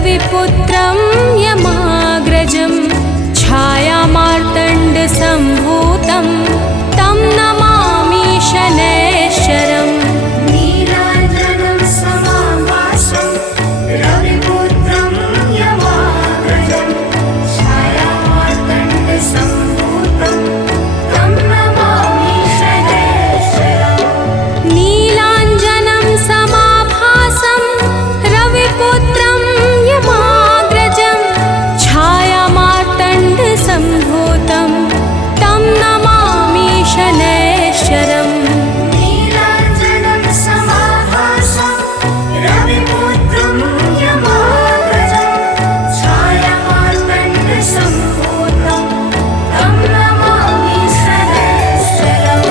रविपुत्रं यमाग्रजं छायामार्तण्डसम्भूतं तं नमामि शनैश्चरम्। नीलाञ्जनं समाभासं रविपुत्रं यमाग्रजं छायामार्तण्डसम्भूतं तं नमामि शनैश्चरम्। नीलाञ्जनं समाभासं रविपुत्रं यमाग्रजं छायामार्तण्डसम्भूतं तं नमामि शनैश्चरम्। नीलाञ्जनं समाभासं रविपुत्रं यमाग्रजं छायामार्तण्डसम्भूतं तं नमामि शनैश्चरम्।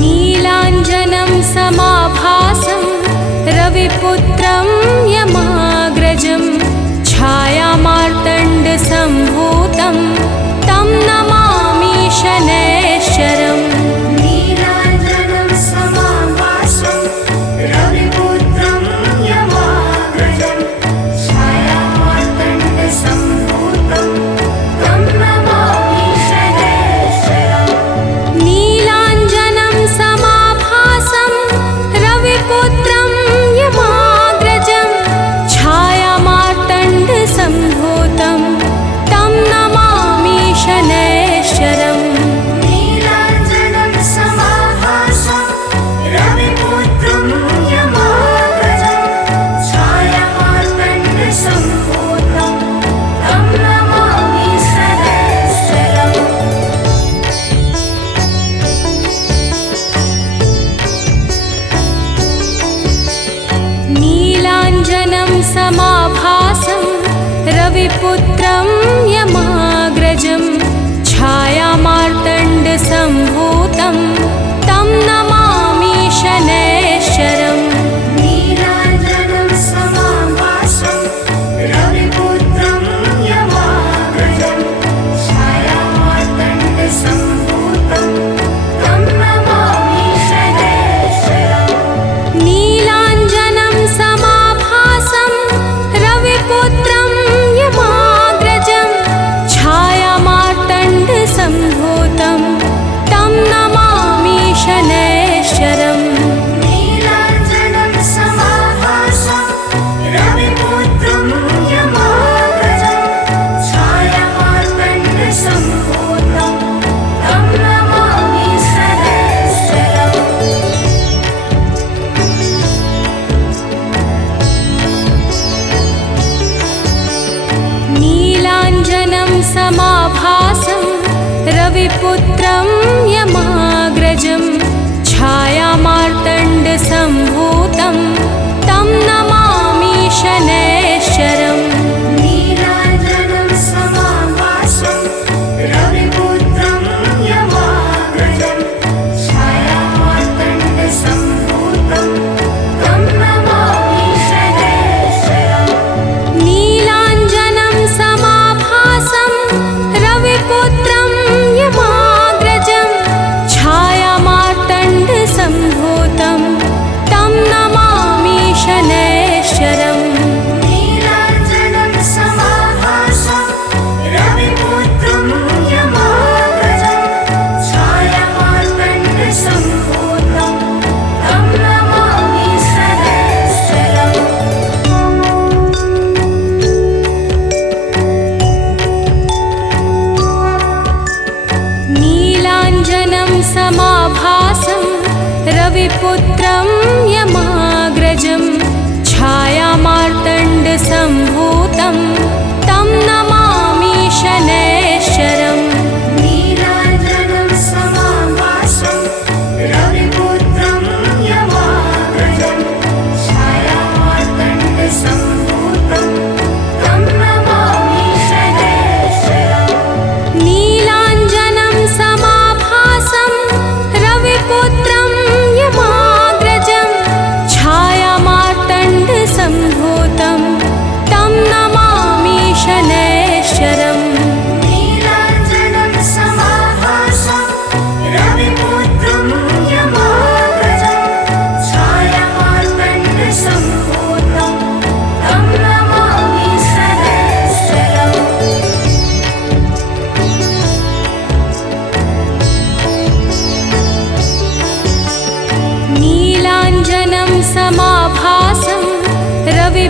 नीलाञ्जनं समाभासं रविपुत्रं यमाग्रजं छायामार्तण्डसम्भूतं तं नमामि शनैश्चरम्। नीलाञ्जनं समाभासं रविपुत्रं यमाग्रजं छायामार्तण्डसम्भूतं तं नमामि शनैश्चरम्। नीलाञ्जनं समाभासं रविपुत्रं यमाग्रजं छायामार्तण्डसम्भूतं तं नमामि शनैश्चरम्। नीलाञ्जनं समाभासं रविपुत्रं यमाग्रजं छायामार्तण्डसम्भूतं तं नमामि शनैश्चरम्। नीलाञ्जनं समाभासं रविपुत्रं यमाग्रजं छायामार्तण्डसम्भूतं तं नमामि शनैश्चरम्। नीलाञ्जनं समाभासं रविपुत्रं यमाग्रजं छायामार्तण्डसम्भूतं तं नमामि शनैश्चरम्। नीलाञ्जनं समाभासं रविपुत्रं यमाग्रजं छायामार्तण्डसम्भूतं तं नमामि शनैश्चरम्। नीलाञ्जनं समाभासं रविपुत्रं यमाग्रजं छायामार्तण्डसम्भूतं तं नमामि शनैश्चरम्। नीलाञ्जनं समाभासं रविपुत्रं यमाग्रजं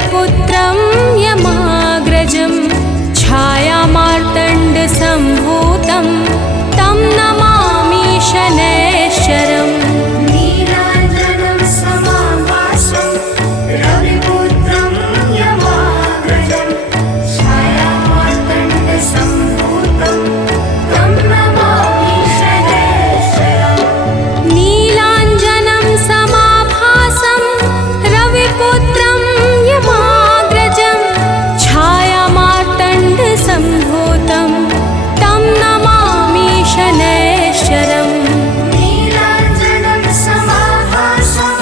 रविपुत्रं यमाग्रजं छायामार्तण्डसम्भूतं तं नमामि शनैश्चरम् नीलाञ्जनं समाभासं रविपुत्रं यमाग्रजं छायामार्तण्डसम्भूतं तं नमामि शनैश्चरम् नीलाञ्जनं समाभासं रविपुत्रं यमाग्रजं छायामार्तण्डसम्भूतं तं नमामि शनैश्चरम् नीलाञ्जनं समाभासं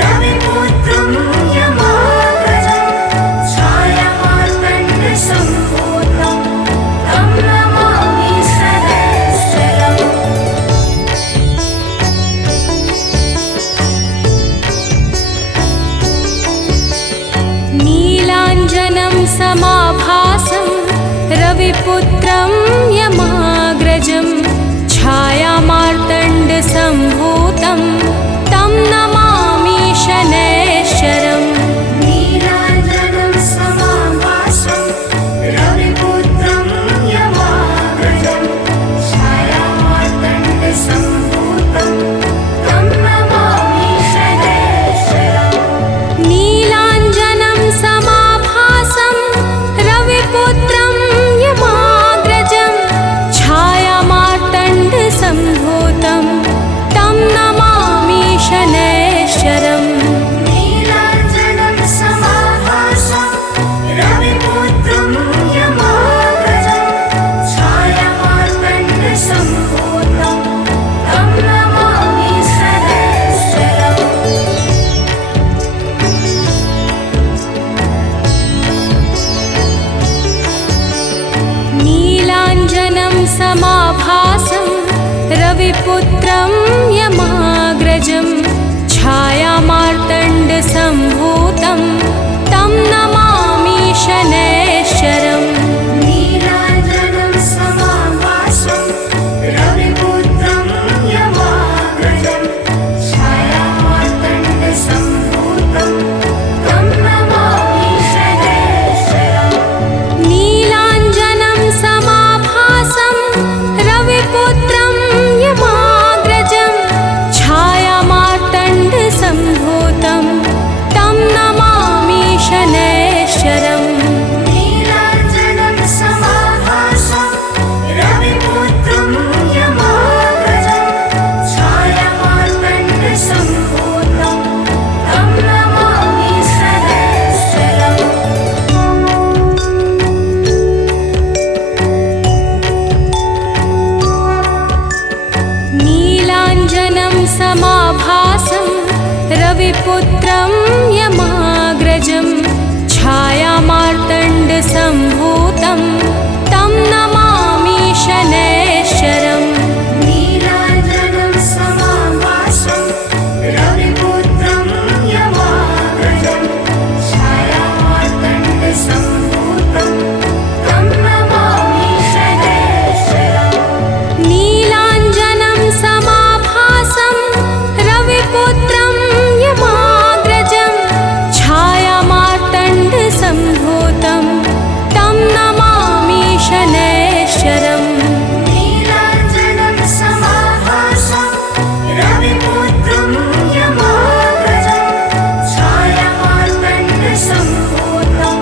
रविपुत्रं यमाग्रजं छायामार्तण्डसम्भूतं तं नमामि शनैश्चरम् नीलाञ्जनं समाभासं रविपुत्रं यमाग्रजं छायामार्तण्डसम्भूतं तं नमामि शनैश्चरम् नीलाञ्जनं समाभासं रविपुत्रं यमाग्रजं छायामार्तण्डसम्भूतं तं नमामि शनैश्चरम् नीलाञ्जनं समाभासं रविपुत्रं यमाग्रजं छायामार्तण्डसम्भूतं तं नमामि शनैश्चरम् नीलाञ्जनं समाभासं रविपुत्रं यमाग्रजं छायामार्तण्डसम्भूतं तं नमामि शनैश्चरम् नीलाञ्जनं समाभासं रविपुत्रं यमाग्रजं छायामार्तण्डसम्भूतं तं नमामि शनैश्चरम् नीलाञ्जनं समाभासं रविपुत्रं यमाग्रजं छायामार्तण्डसम्भूतं तं नमामि शनैश्चरम् नीलाञ्जनं समाभासं रविपुत्रं यमाग्रजं छायामार्तण्डसम्भूतं तं नमामि शनैश्चरम् नीलाञ्जनं समाभासं रविपुत्रं यमाग्रजं छायामार्तण्डसम्भूतं तं नमामि शनैश्चरम् नीलाञ्जनं समाभासं रविपुत्रं यमाग्रजं छायामार्तण्डसम्भूतं तं नमामि शनैश्चरम् नीलाञ्जनं समाभासं रविपुत्रं यमाग्रजं छायामार्तण्डसम्भूतं तं नमामि शनैश्चरम् नीलाञ्जनं समाभासं रविपुत्रं यमाग्रजं छायामार्तण्डसम्भूतं तं नमामि शनैश्चरम् नीलाञ्जनं समाभासं रविपुत्रं यमाग्रजं छायामार्तण्डसम्भूतं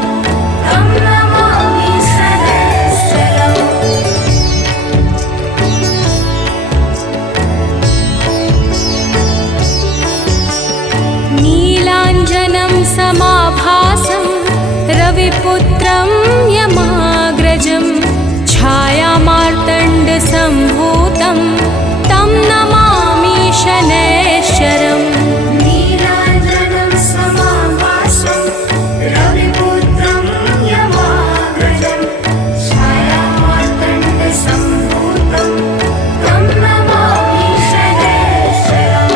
तं नमामि शनैश्चरम् नीलाञ्जनं समाभासं रविपुत्रं यमाग्रजं छायामार्तण्डसम्भूतं तं नमामि शनैश्चरम् नीलाञ्जनं समाभासं रविपुत्रं यमाग्रजं छायामार्तण्डसम्भूतं तं नमामि शनैश्चरम्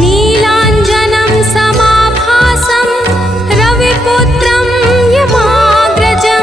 नीलाञ्जनं समाभासं रविपुत्रं यमाग्रजं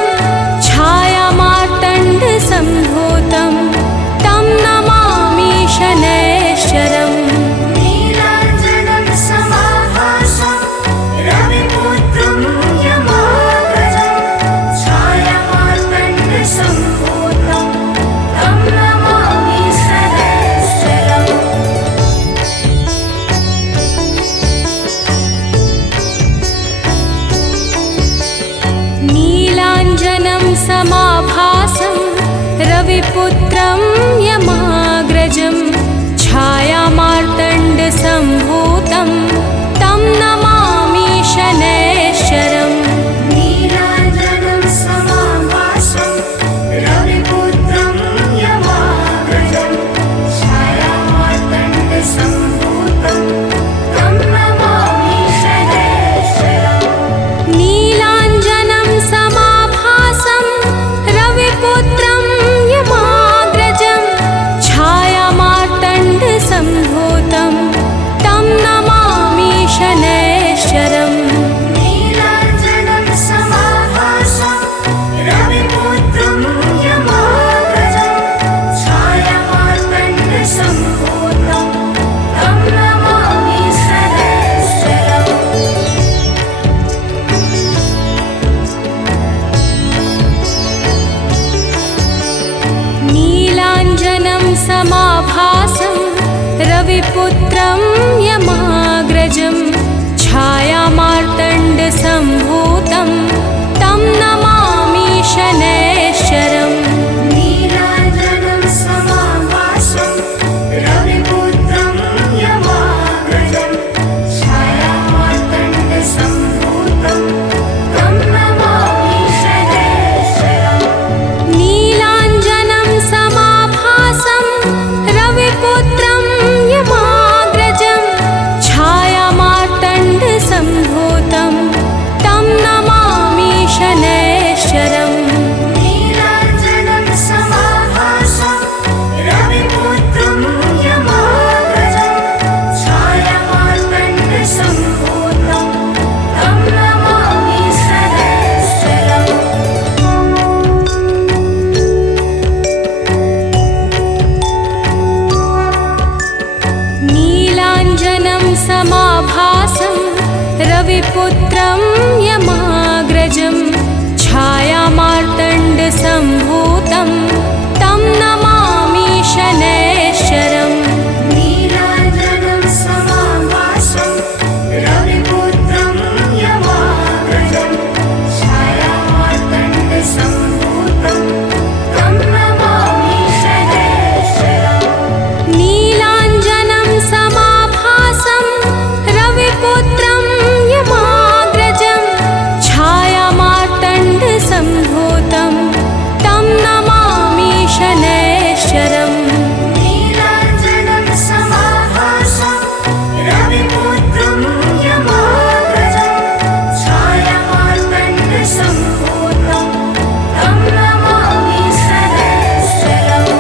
रविपुत्रं यमाग्रजं छायामार्तण्डसम्भूतं तं नमामि शनैश्चरम् नीलाञ्जनं समाभासं रविपुत्रं यमाग्रजं छायामार्तण्डसम्भूतं तं नमामि शनैश्चरम् नीलाञ्जनं समाभासं रविपुत्रं यमाग्रजं छायामार्तण्डसम्भूतं तं नमामि शनैश्चरम् नीलाञ्जनं समाभासं रविपुत्रं यमाग्रजं छायामार्तण्डसम्भूतं तं नमामि शनैश्चरम् नीलाञ्जनं समाभासं रविपुत्रं यमाग्रजं छायामार्तण्डसम्भूतं तं नमामि शनैश्चरम् नीलाञ्जनं समाभासं रविपुत्रं यमाग्रजं छायामार्तण्डसम्भूतं तं नमामि शनैश्चरम् नीलाञ्जनं समाभासं रविपुत्रं यमाग्रजं छायामार्तण्डसम्भूतं तं नमामि शनैश्चरम् नीलाञ्जनं समाभासं रविपुत्रं यमाग्रजं छायामार्तण्डसम्भूतं तं नमामि शनैश्चरम्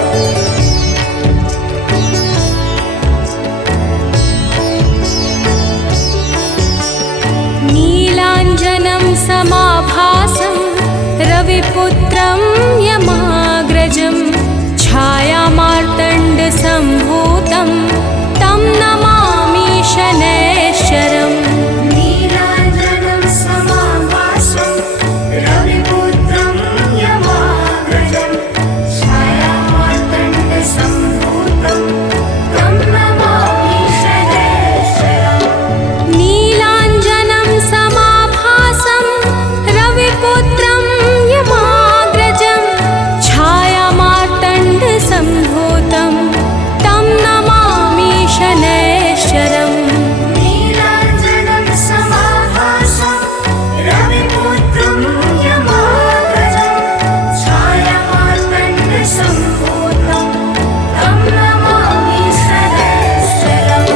नीलाञ्जनं समाभासं रविपुत्रं यमाग्रजं छायामार्तण्डसम्भूतं तं नमामि शनैश्चरम् नीलाञ्जनं समाभासं रविपुत्रं यमाग्रजं छायामार्तण्डसम्भूतं तं नमामि शनैश्चरम् नीलाञ्जनं समाभासं रविपुत्रं यमाग्रजं छायामार्तण्डसम्भूतं तं नमामि शनैश्चरम् नीलाञ्जनं समाभासं रविपुत्रं यमाग्रजं छायामार्तण्डसम्भूतं तं नमामि शनैश्चरम्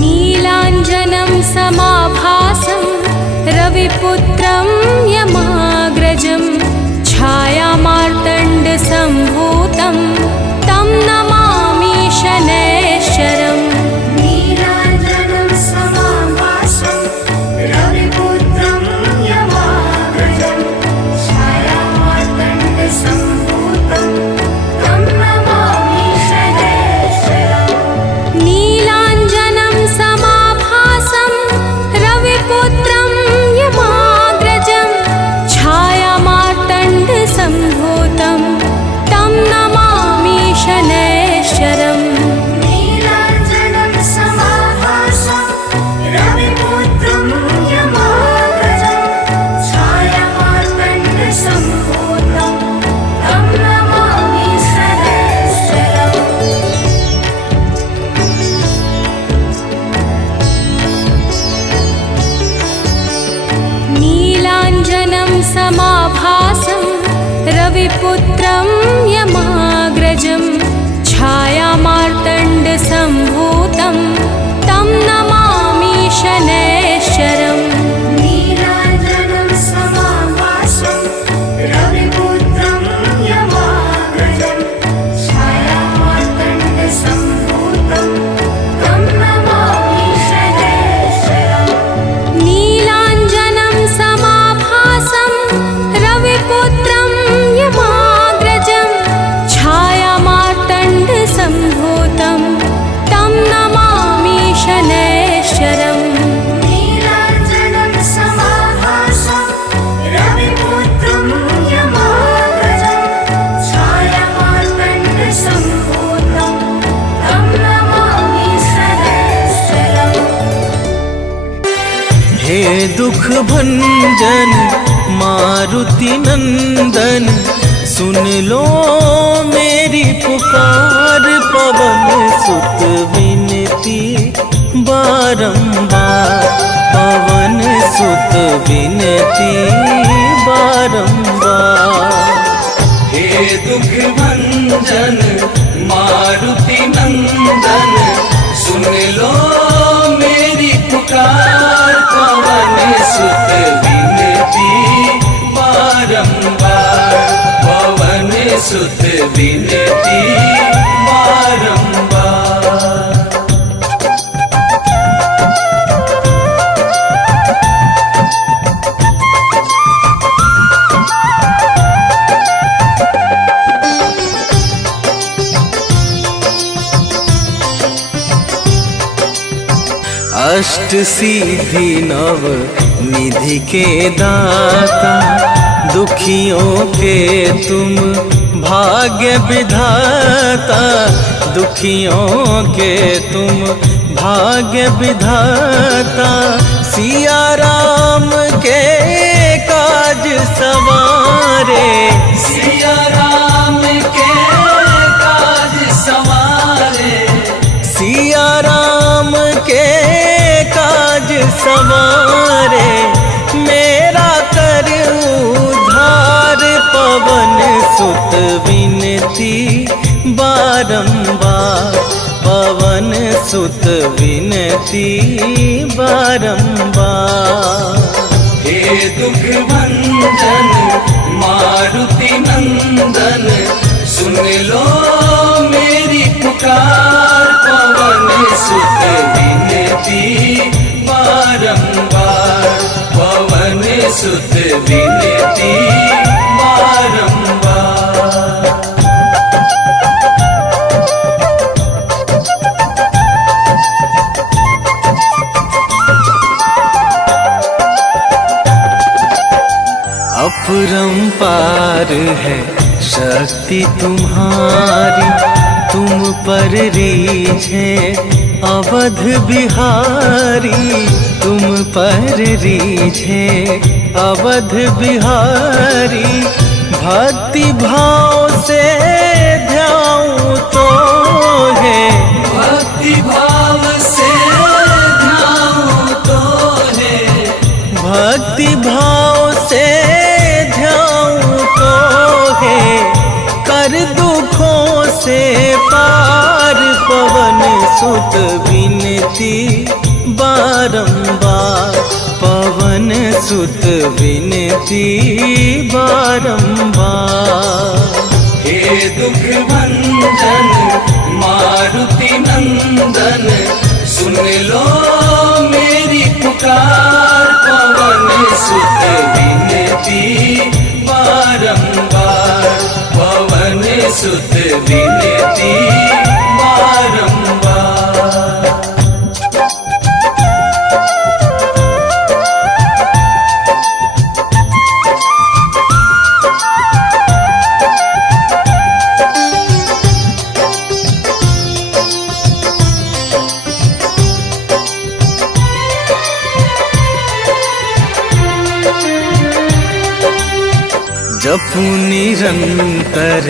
नीलाञ्जनं समाभासं रविपुत्रं यमाग्रजं छायामार्तण्डसम्भूतं तं नमामि शनैश्चरम् नीलाञ्जनं समाभासं रविपुत्रं यमाग्रजं छायामार्तण्डसम्भूतं तं नमामि शनैश्चरम् नीलाञ्जनं समाभासं रविपुत्रं यमाग्रजं छायामार्तण्डसम्भूतं तं नमामि शनैश्चरम् नीलाञ्जनं समाभासं रविपुत्रं यमाग्रजं छायामार्तण्डसम्भूतं तं नमामि शनैश्चरम् नीलाञ्जनं समाभासं रविपुत्रं यमाग्रजं छायामार्तण्डसम्भूतं तं नमामि शनैश्चरम् नीलाञ्जनं समाभासं रविपुत्रं यमाग्रजं छायामार्तण्डसम्भूतं तं नमामि शनैश्चरम् नीलाञ्जनं समाभासं रविपुत्रं यमाग्रजं छायामार्तण्डसम्भूतं तं नमामि शनैश्चरम् नीलाञ्जनं समाभासं रविपुत्रं यमाग्रजं छायामार्तण्डसम्भूतं दुख भंजन मारुति नंदन, सुन लो मेरी पुकार। पवन सुत विनती बारंबार, पवन सुत विनती बारंबार। हे दुख भंजन मारुति नंदन, सुन लो मेरी पुकार। पवन सुत विनती बारंबार, पवन सुत विनती बारंबार। अष्ट सिद्धि नव निधि के दाता, दुखियों के तुम भाग्य विधाता। दुखियों के तुम भाग्य विधाता, सिया राम के काज सवारे। सिया राम के काज सवारे, सिया राम के काज सवारे। मेरा कर उद्धार, पवन सुत विनती बारंबार, पवन सुत विनती बारंबार। हे दुख भंजन मारुति नंदन, सुन लो मेरी पुकार। पवन सुत विनती बारंबार, पवन सुत विनती बारंबार। अपरंपार है शक्ति तुम्हारी, तुम पर रीझे अवध बिहारी। तुम पर रीझे अवध बिहारी, भक्ति भाव से ध्याऊं तो है। भक्ति भाव से ध्याऊं तो है, भक्ति भाव से ध्याऊं तो है। कर दुखों से पार, पवन सुत विनती बारंबार, पवन सुत विनती बारंबार। हे दुख भंजन मारुति नंदन, सुन लो मेरी पुकार। पवन सुत विनती बारंबार, पवन सुत विनती बारंबार। जपू निरंतर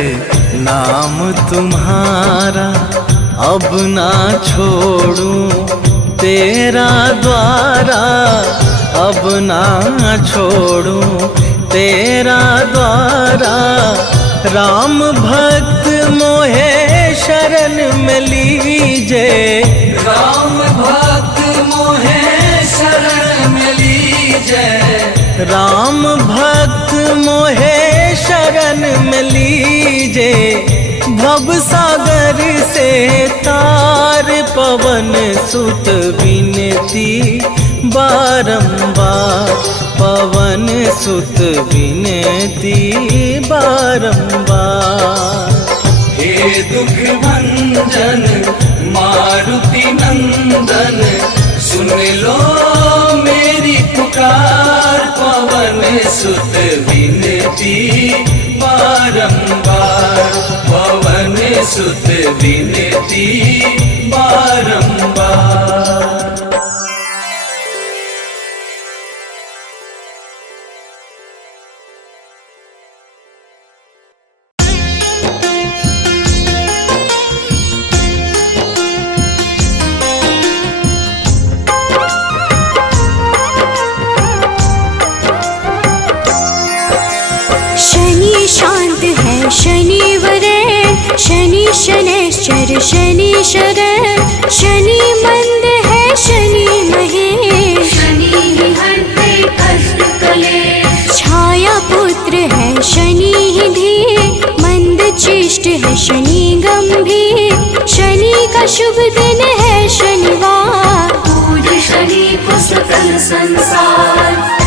नाम तुम्हारा, अब ना छोड़ूं तेरा द्वारा। अब ना छोड़ूं तेरा द्वारा। राम भक्त मोहे शरण में लीजे, राम भक्त मोहे शरण में लीजे। राम भक्त मोहे शरण में लीजे, भव सागर से तार। पवन सुत विनती बारंबार, पवन सुत विनती बारंबार। हे दुख भंजन मारुति नंदन, सुन लो मेरी पुकार। पवन सुत विनती बारंबार, पवन सुत विनती बारंबार। शनिवरेण शनि शनैश्चर शनीश्वरः शनि मंद है शनि महेश शनि हरते कष्ट कलेश छाया पुत्र है शनि धीर मंद चिष्ट है शनि गंभीर शनि का शुभ दिन है शनिवार पूज शनि को सकल संसार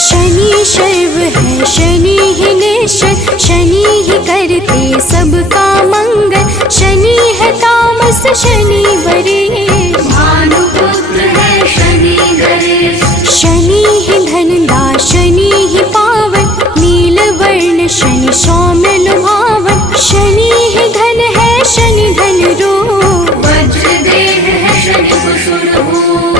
शनि शर्व है शनि ही निश्चल शनि ही करते सबका मंगल शनि है तामस शनि वरेश भानुपुत्र है शनि गणेश शनि ही धनदा शनि ही पावन नील वर्ण शनि सौम्य लुभावन शनि ही धन है शनि धन रूप वज्र देह है शनि कुशल भूप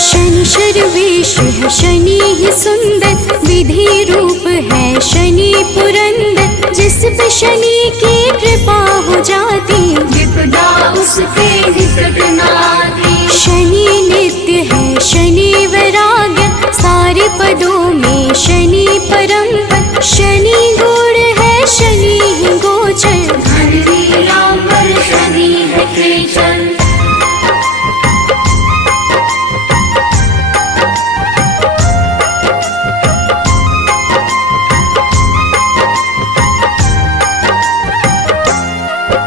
शनि शर्वेश है शनि ही सुंदर विधि रूप है शनि पुरंदर जिस पे शनि की कृपा हो जाती विपदा उसके निकट न आती शनि नित्य है शनि वैराग्य सारे पदों में शनि परम पद शनि गुण है शनि ही गोचर धरती रामवर शनि है खेचर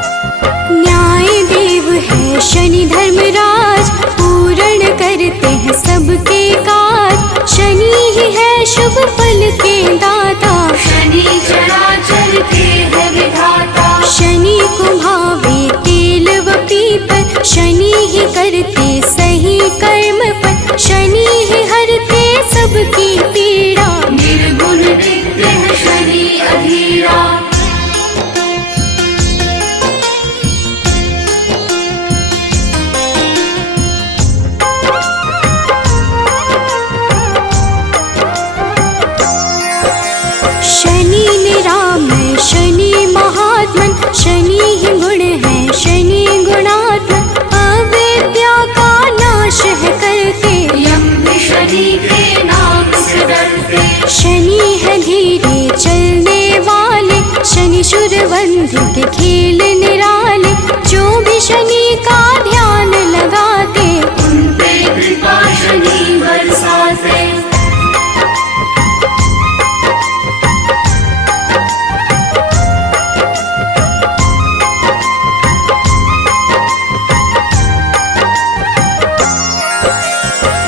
न्याय देव है शनि धर्मराज पूर्ण करते हैं सबके काज शनि ही है शुभ फल के दाता शनि चराचर के है विधाता शनि को भावे तेल व पीपल शनि ही करते सही कर्म पर शनि ही हरते सबकी पीड़ा निर्गुण नित्य है शनि अधीरा शनि निरामय शनि महात्मन शनि ही गुण है शनि गुणात्मक अविद्या का नाश है करते यम भी शनि के नाम से डरते शनि है धीरे चलने वाले शनि शूरवंध के खेल निराले जो भी शनि का ध्यान लगाते उन पे कृपा शनि बरसाते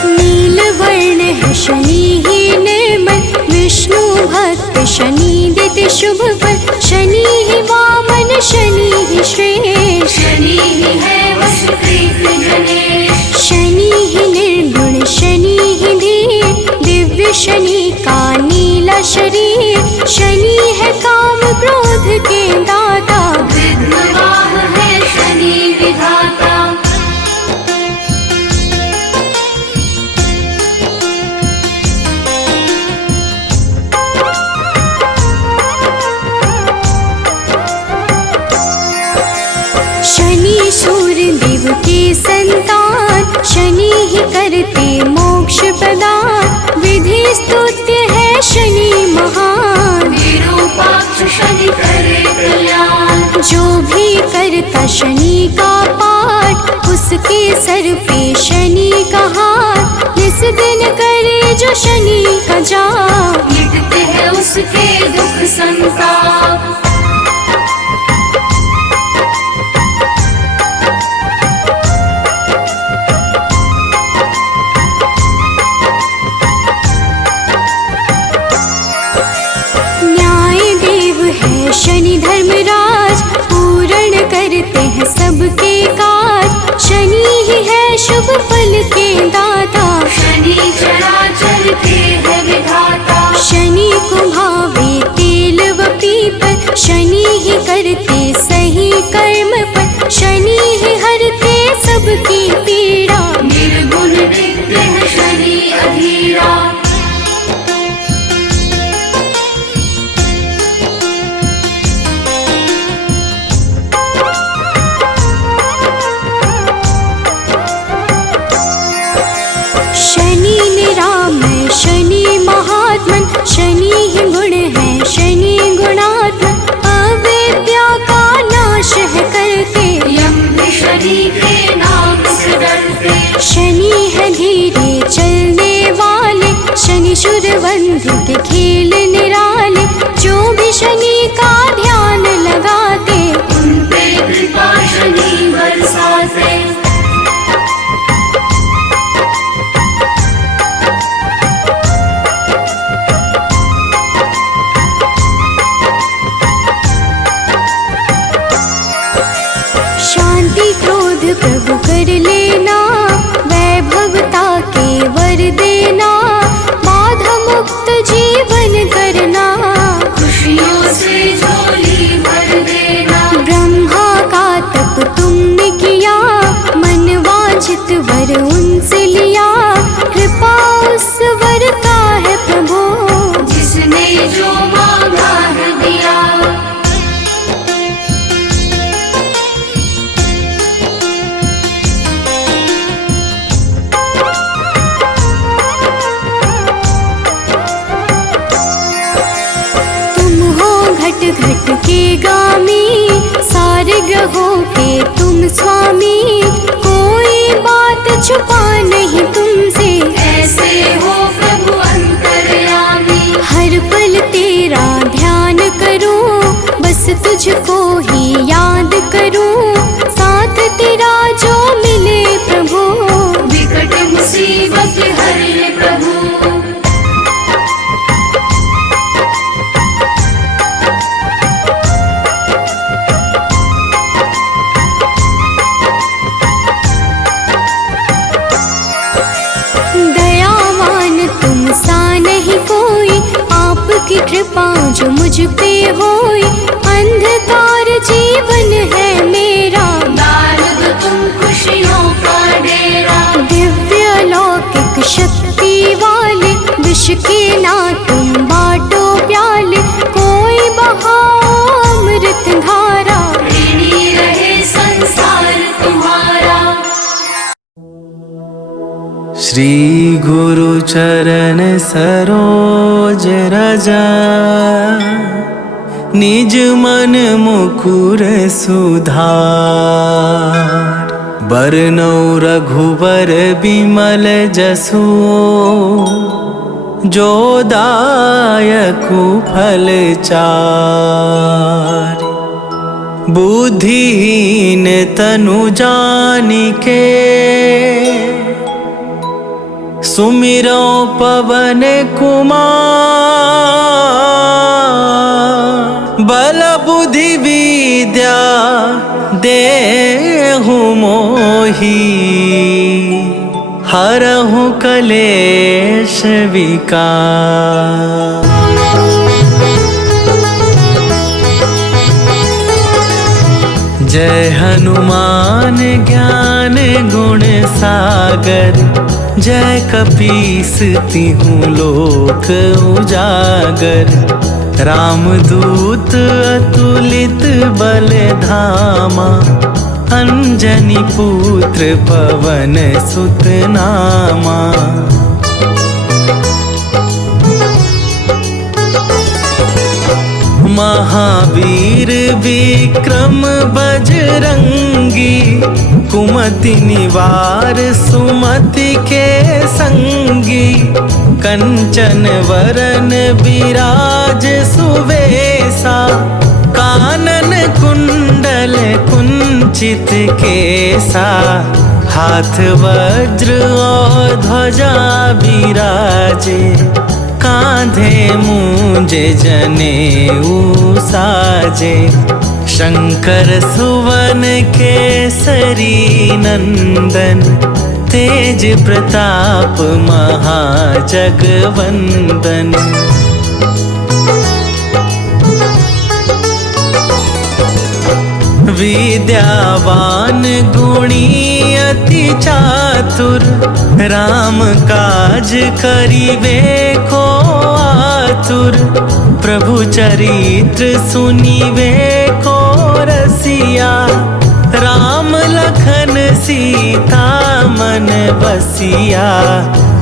नील वर्ण है शनि ही निर्मल विष्णु भक्त शनि देते शुभ फल शनि ही वामन शनि ही श्रेष्ठ शनि ही है वसुकृत गणेश शनि ही निर्गुण शनि ही धीर दिव्य शनि का नीला शरीर शनि है काम क्रोध के दाता विद्वान है शनि विधाता शनि सूर्य देव के संतान शनि ही करते मोक्ष प्रदान विधि स्तुत्य है शनि महान विरूपाक्ष शनि करे कल्याण जो भी करता शनि का पाठ उसके सर पे शनि का हाथ इस दिन करे जो शनि का जाप मिटते हैं उसके दुख संताप न्याय देव है शनि धर्मराज पूर्ण करते हैं सबके काज शनि ही है शुभ फल के दाता शनि चराचर के है विधाता शनि को भावे तेल व पीपल शनि ही गुण है शनि गुणात्मक, अविद्या का नाश है करते, यम भी शनि के नाम से डरते। शनि है धीरे चलने वाले, शनि शूरवंध के खेल निराले, जो भी शनि का ध्यान लगाते, उन पे कृपा शनि बरसाते। शांति क्रोध प्रभु कर लेना, वैभवता के वर देना, बाधा मुक्त जीवन करना, खुशियों से झोली भर देना। ब्रह्मा का तप तुमने किया, मन वांछित वर उनसे लिया, कृपा उस वर का है प्रभु, जिसने जो मांगा है दिया। घट घट के गामी, सारे ग्रहों के तुम स्वामी, कोई बात छुपा नहीं तुमसे, ऐसे हो प्रभु अंतर्यामी। हर पल तेरा ध्यान करूं, बस तुझको ही याद करूं, साथ तेरा जो मिले प्रभु, विकट मुसीबत हर ले प्रभु। दयावान तुम सा नहीं कोई, आपकी कृपा जो मुझ पे होई, अंधकार जीवन है मेरा, दारुद तुम खुशियों का डेरा। दिव्य लौकिक शक्ति वाले, विष के ना तुम बाटो प्याले, कोई बहाओ अमृत धारा, ऋणी रहे संसार तुम्हारा। श्री गुरु चरण सरोज रजा, निज मन मुकुर सुधार, बरनौ रघुबर बिमल जसु, जो दायकु फल चार, बुद्धिहीन तनु जानिके, सुमिरो पवन कुमार, बल बुद्धि विद्या देहु मोहि, हरहु कलेश विकार। जय हनुमान ज्ञान गुण सागर, जय कपीस तिहु लोक उजागर, रामदूत अतुलित बल धामा, अंजनी पुत्र पवन सुत नामा। महावीर विक्रम बजरंगी, कुमति निवार सुमति के संगी, कंचन वरन विराज सुवेसा, कानन कुंडल कुंचित केसा, हाथ वज्र और ध्वजा विराजे, कांधे मूंजे जनेऊ साजे, शंकर सुवन केसरी नंदन, तेज प्रताप महाजगवंदन। विद्यावान गुणी अति चातुर, राम काज करिवे को आतुर, प्रभु चरित्र सुनिवे को रसिया, राम लखन सीता मन बसिया,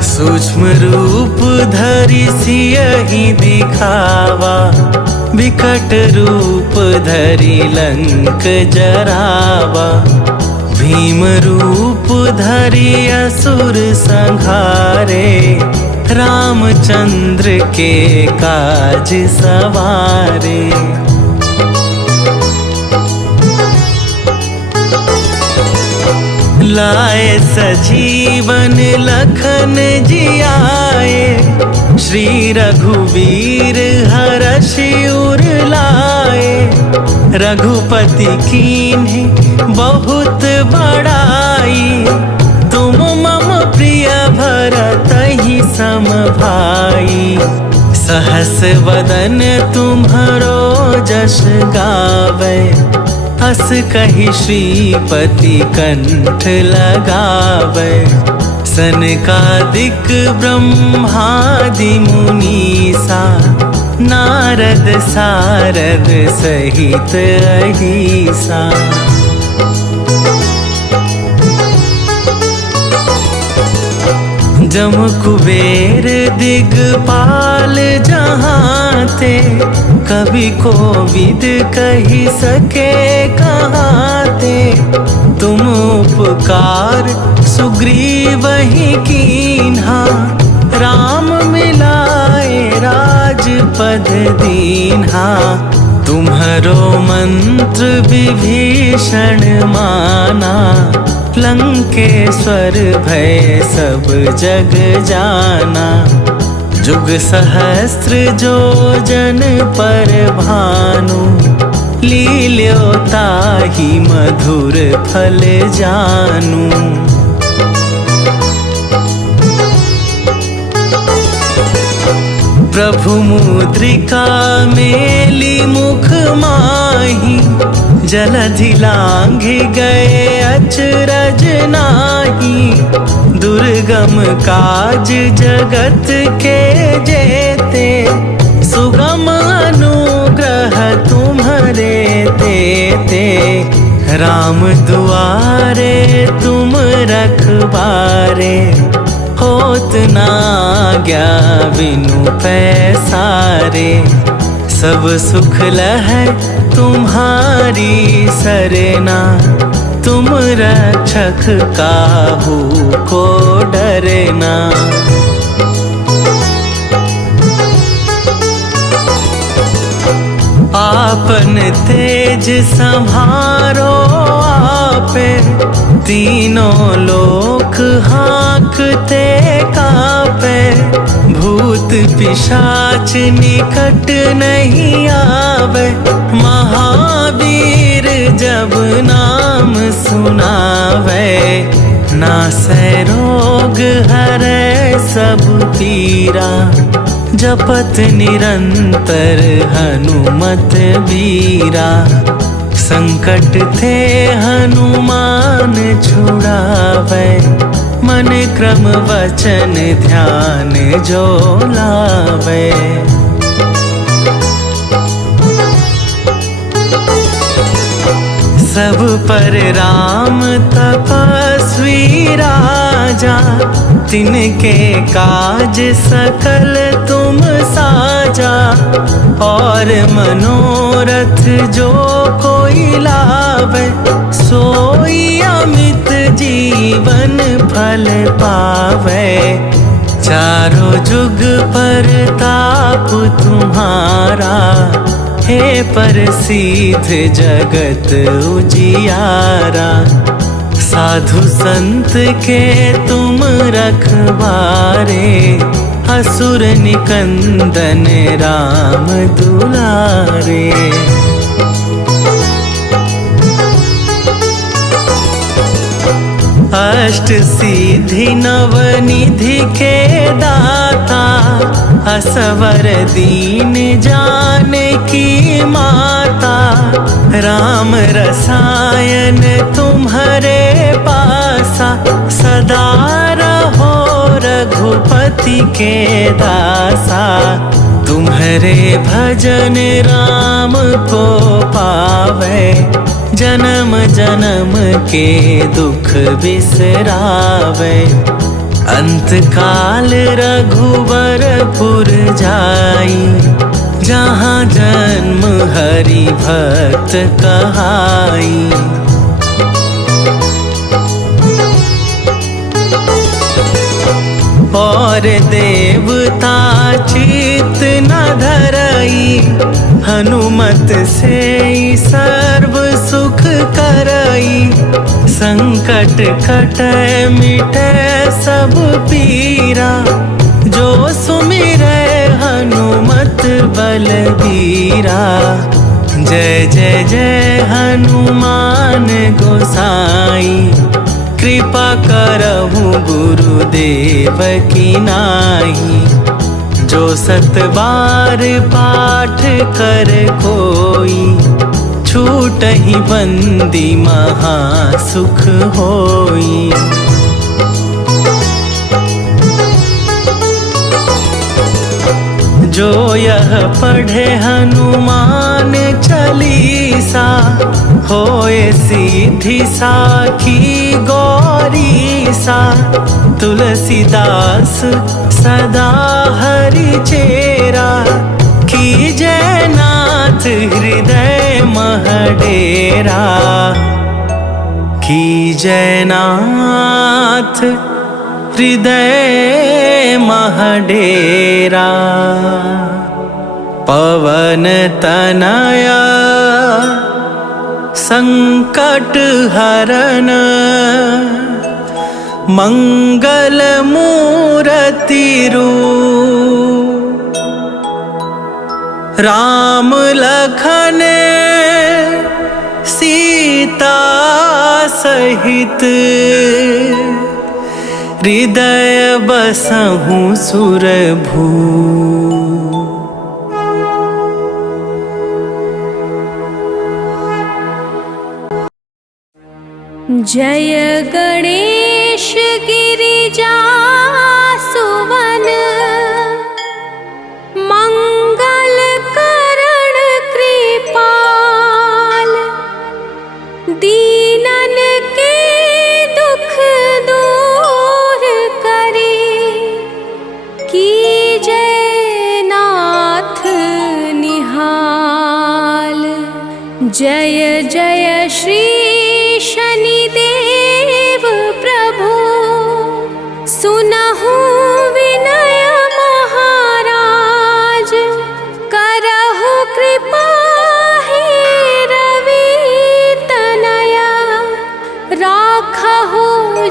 सूक्ष्म रूप धरि सियहि दिखावा, विकट रूप धरि लंक जरावा, भीम रूप धरि असुर संहारे, रामचंद्र के काज सवारे। लाए सजीवन लखन जियाए, श्री रघुवीर हरषि उर लाए, रघुपति कीन्ही बहुत बड़ाई, तुम मम प्रिय भरतहि सम भाई, सहस वदन तुम्हरो जस गावे, हस कहि श्रीपति कंठ लगावे, सनकादिक ब्रह्मादि मुनीसा, नारद सारद सहित अहिसा। जम कुबेर दिगपाल जहाँ थे, कवि कोविद कही सके कहाँ थे, तुम उपकार सुग्रीवहि कीन्हा, राम मिलाए राजपद दीन्हा, तुम्हरो मंत्र विभीषण माना, लंकेश्वर भय सब जग जाना, जुग सहस्त्र जो जन पर भानु, लील्यो ताहि मधुर फल जानू। प्रभु मुद्रिका मेली मुख माही, जलधि लांघि गए अचरज नाही, दुर्गम काज जगत के जेते, सुगम अनुग्रह तुम्हरे देते, राम दुआरे तुम रखबारे, होत ना आज्ञा बिनु पैसारे, सब सुख लहै तुम्हारी सरना, तुम रक्षक काहू को डरना। आपन तेज संभारो आपे, तीनों लोक हाँकते कापे, भूत पिशाच निकट नहीं आवे, महावीर जब नाम सुनावे, नासै रोग हरै सब पीरा, जपत निरंतर हनुमत बीरा, संकट थे हनुमान छुड़ावे, मन क्रम वचन ध्यान जो लावे। सब पर राम तपस्वी राजा, तिनके काज सकल तुम साजा, और मनोरथ जो कोई लावे, सोई अमित जीवन फल पावे, चारों जुग पर ताप तुम्हारा, हे प्रसिद्ध जगत उजियारा, साधु संत के तुम रखवारे, असुर निकंदन राम दुलारे। अष्ट सिद्धि नवनिधि के दाता, असवर दीन जानकी माता, राम रसायन तुम्हारे पासा, सदा रहो रघुपति के दासा, तुम्हारे भजन राम को पावे, जन्म जन्म के दुख बिसरावे। अंत काल रघुबरपुर जाई, जहाँ जन्म हरि भक्त कहाई। और देवता चित न धरई, हनुमत से सर्व सुख करई। संकट कटै मिटै सब पीरा, जो सुमिरै हनुमत बलबीरा। जय जय जय हनुमान गोसाई, कृपा करहु गुरुदेव की नाई। जो सत बार पाठ कर कोई, छूटहि बंदी महा सुख होई। जो यह पढ़े हनुमान चालीसा, होए सीधी साखी गौरीसा। तुलसीदास सदा हरि चेरा, कीजै नाथ हृदय मह डेरा। कीजै नाथ हृदय मह डेरा। पवन तनया संकट हरन, मंगल मूरति रूप। राम लखन सीता सहित, हृदय बसहु सुरभू। जय गणेश गिरिजा सुवन, मंगल करण कृपाल। दीनन के दुख दूर करी, कीजै नाथ निहाल। जय जय श्री शनिदेव प्रभु, सुनहु विनय महाराज। करहु कृपा हे रवि तनया, राखहु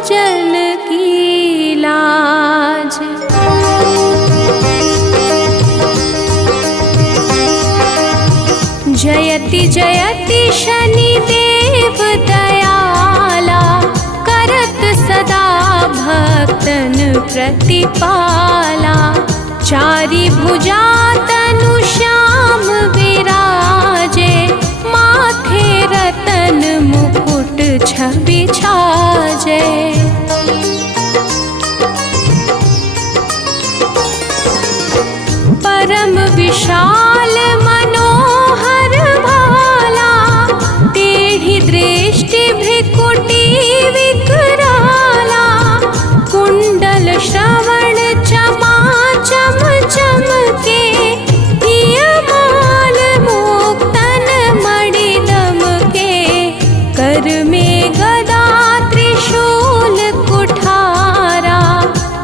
जन की लाज। जयति जयति शनिदेव दयाला, करत सदा भक्तन प्रतिपाला। चारि भुजा तनु श्याम विराजे, माथे रतन मुकुट छवि छाजे। परम विशाल मनोहर भाला, टेढ़ी दृष्टि भ्रिकुटी विकराला। कुंडल श्रवण चमा चम चमके, हियमाल मुक्तन मणि दमके। कर में गदा त्रिशूल कुठारा,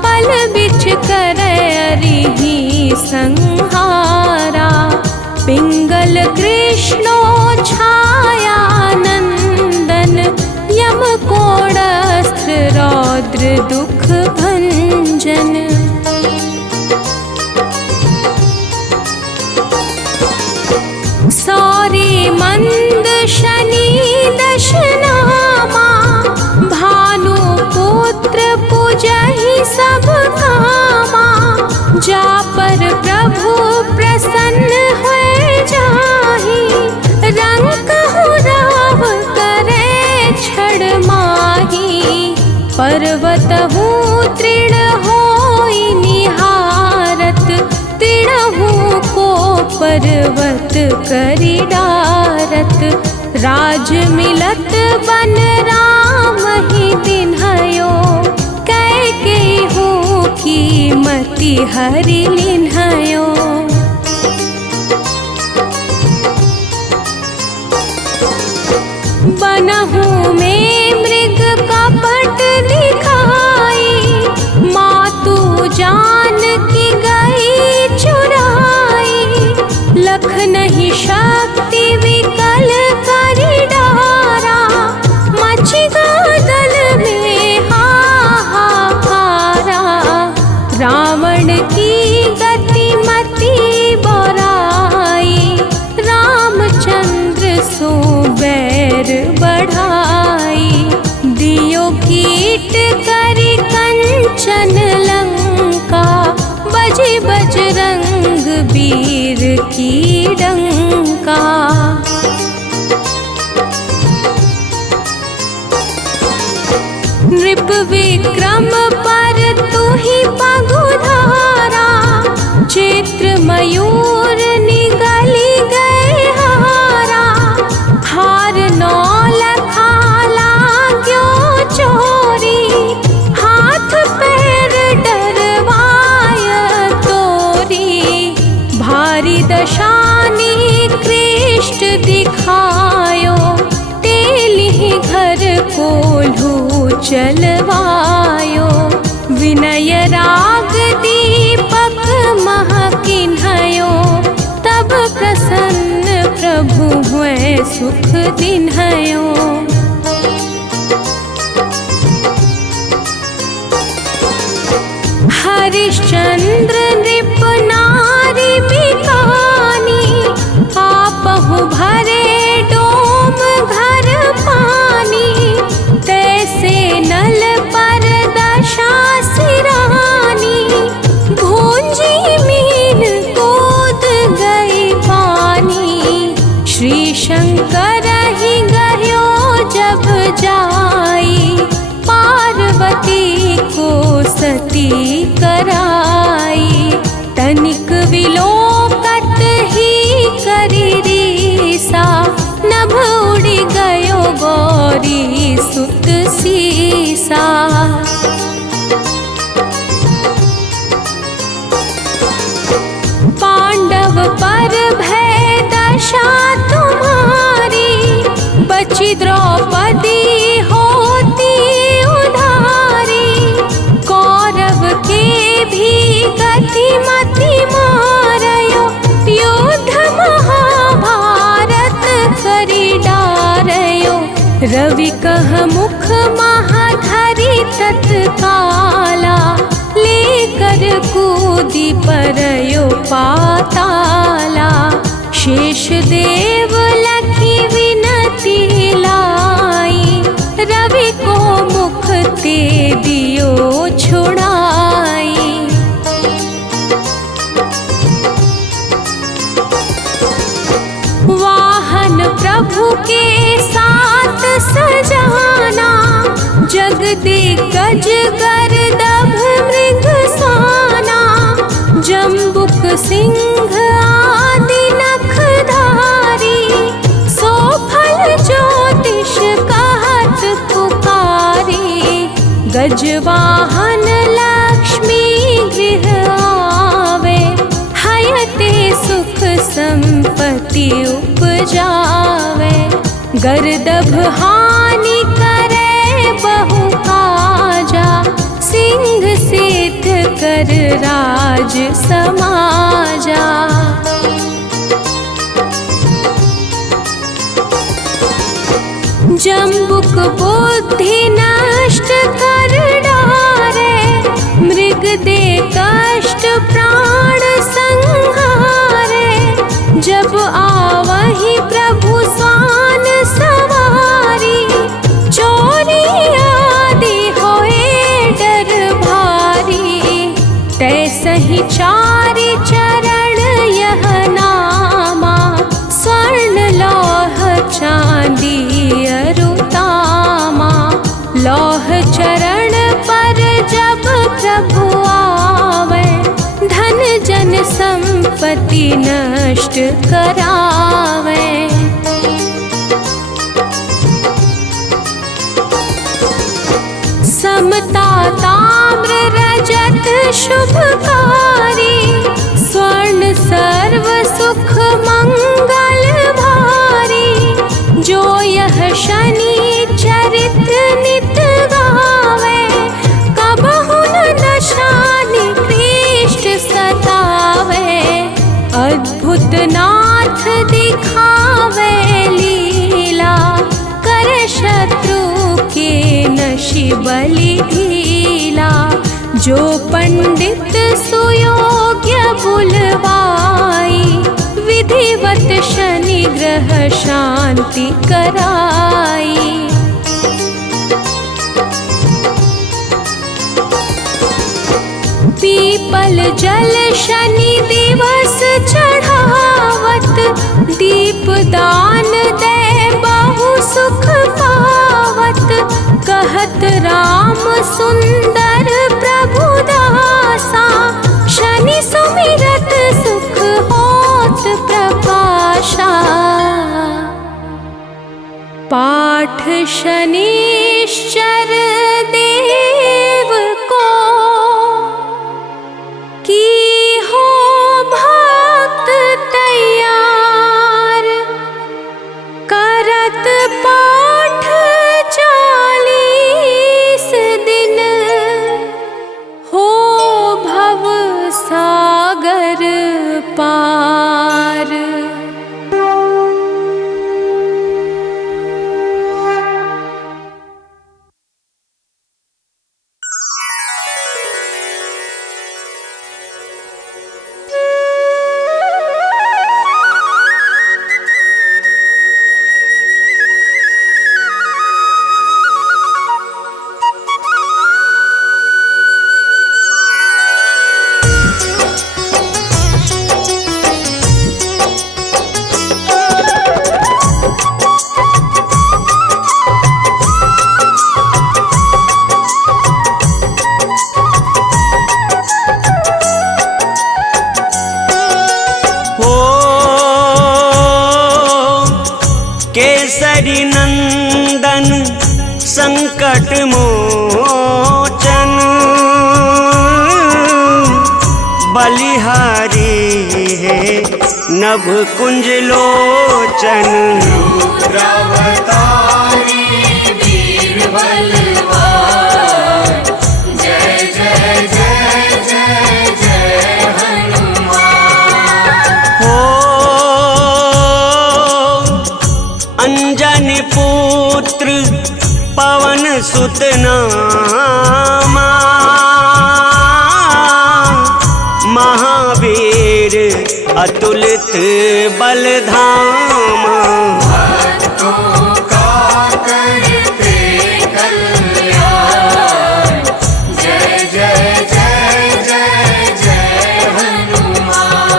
पल बिच करहि संहारा। पिंगल कृष्णो छाया नंदन, यम कोड़स्त्र रौद्र दुख भंजन। सौरी मंद शनि दशनामा, भानु पुत्र पूजहि सब कामा। जा पर प्रभु प्रसन्न हुए जाहि, रंकहु राव करे छड़ माही। पर्वतहु तृण होई निहारत, तृणहु को पर्वत करि डारत। राज मिलत बन राम ही दिन्हयो, कैकेयी हो की मति हरि लिन्हयो। बनहु में मृग कपट दिखाई, मातु जानकी गई चुराई। लख नहीं शक्ति विकल करि डारा, मचि गादल में हाहाकारा। रावण की गति मति बोराई, रामचंद्र सो बैर बढ़ाई। दियो कीट करि कंचन लंका, बजि बजरंग वीर की डंका। नृप विक्रम पर तुहि पगुधारा, चित्र मयूर निगली गए हारा। हार नौ लखा लाग्यो चोरी, हाथ पैर डरवाय तोरी। भारी दशानी कृष्ट दिखायो, तेलिहि घर कोल्हू चलवायो। विनय राग दीपक महकिन्हयो, तब प्रसन्न प्रभु हुए सुख दिन्हयो। हरिश्चंद्र नृप नारी बिकानी, आपहु भरे डोम घर पानी। तैसे नल पर दशा सिरानी, भूंजी मीन कूद गई पानी। श्री शंकर ही गयो जब जाई, पार्वती को सती कराई। तनिक विलोकत ही करि रीसा, नभ उड़ि गयो गौरी सुत सीसा। पांडव पर भय दशा तुम्हारी, बची द्रौपदी होती उधारी। कौरव के भी गति मति मारयो, युद्ध महाभारत करि डारयो। रवि कह मुख महाधरि तत्काला, लेकर कूदी परयो पाताला। शेष देव लखी विनती लाई, रवि को मुख ते दियो छुड़ाई। वाहन प्रभु के साथ सजाना, जग दिग्गज गर्दभ मृग साना। जम्बुक सिंह आदि नखधारी, सो फल ज्योतिष कहत पुकारी। गजवाहन लक्ष्मी गृह आवे, हयते सुख संपत्ति उपजावे। गर्दभ हानि करे बहु काजा, सिंह सिद्ध कर राज समाजा। जम्बुक बुद्धि नष्ट कर डारे, मृग दे कष्ट प्राण संहारे। जब आवहि प्रभु स्वान सवारी, चोरी आदि होए डर भारी। तैसहि चारि चरण यह नामा, स्वर्ण लौह चांदी अरुतामा। लौह चरण पर जब प्रभु आवे, धन जन संपत्ति नष्ट करावे। शुभकारी, स्वर्ण सर्व सुख मंगल भारी। जो यह शनि चरित नित गावे, कबहु न दशा निकृष्ट सतावे। अद्भुत नाथ दिखावे लीला, कर शत्रु के नशि बलि ढीला। जो पंडित सुयोग्य बुलवाई, विधिवत शनि ग्रह शांति कराई। पीपल जल शनि दिवस चढ़ावत, दीप दान दे बहु सुख पावत। कहत राम सुंदर प्रभु दासा, शनि सुमिरत सुख होत प्रकाशा। पाठ शनिश्चर देव को, की हो भक्त तैयार। करत पाठ 40 दिन, हो भव सागर पार। केसरी नंदन संकट मोचन, बलिहारी है नभ कुंज लोचन। रुद्रावतारी वीर बलवान, जय जय जय जय जय हनुमान। हो अंजनी पुत्र पवन सुत नामा, महावीर अतुलित बलधामा। भक्तों का करते कल्याण, जय जय जय जय जय हनुमान।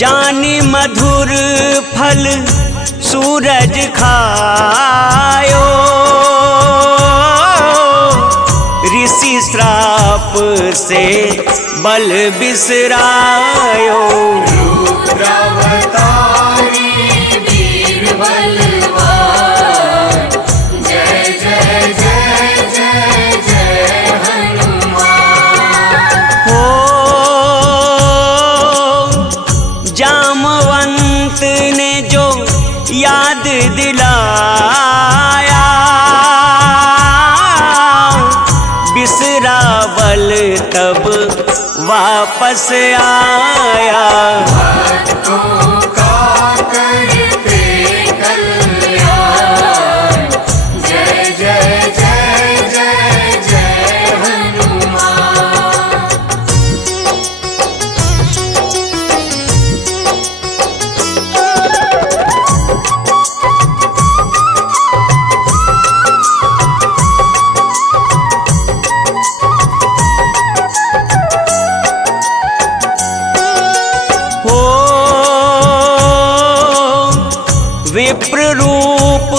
जानी मधुर फल सूरज खायो, ऋषि श्राप से बल बिसरायो। रुद्रावतारी वीर बलवान, जय जय जय जय जय हनुमान। हो जामवंत ने जो याद दिलाया, बिसरा बल तब वापस आया। भक्तों का करते कल्याण, जय जय जय जय जय हनुमान। विप्र रूप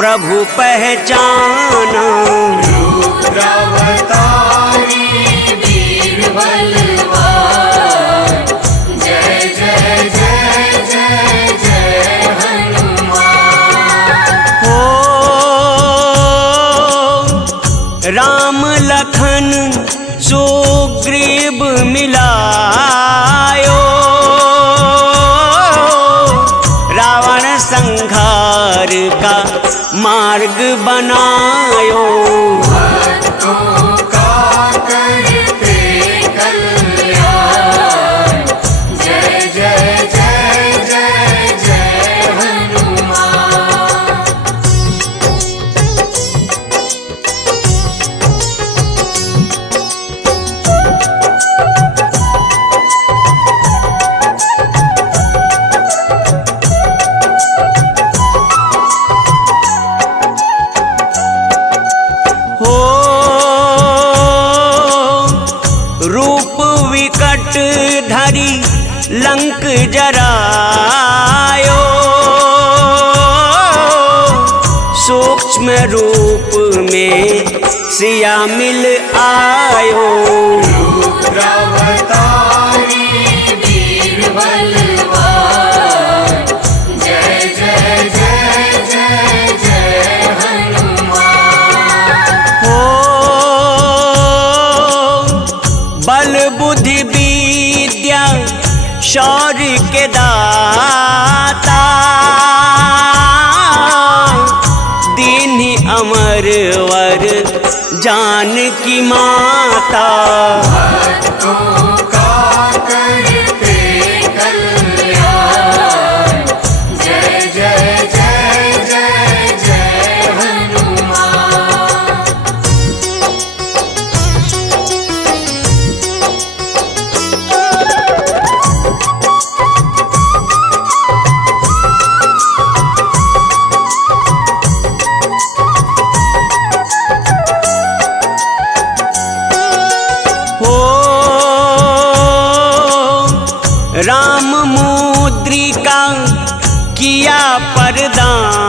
प्रभु पहचाना। रुद्रावतारी वीर बलवान, जय जय जय जय जय हनुमान। हो राम लखन सुग्रीव मिलायो, रावण संहार का मार्ग बनायो। भक्तों का करते कल्याण, जय जय जय जय जय हनुमान। हो रूप विकट धरी लंक जरायो, सूक्ष्म रूप में सिया मिल आयो। रुद्रावतारी वीर बलवान, जय जय जय जय जय हनुमान। हो बल बुद्धि विद्या शौर्य के दाता, दीन्ही अमर वर जानकी माता। भक्तों का करते कल्याण, जय जय जय जय जय हनुमान। हो राम मुद्रिका किया परदान,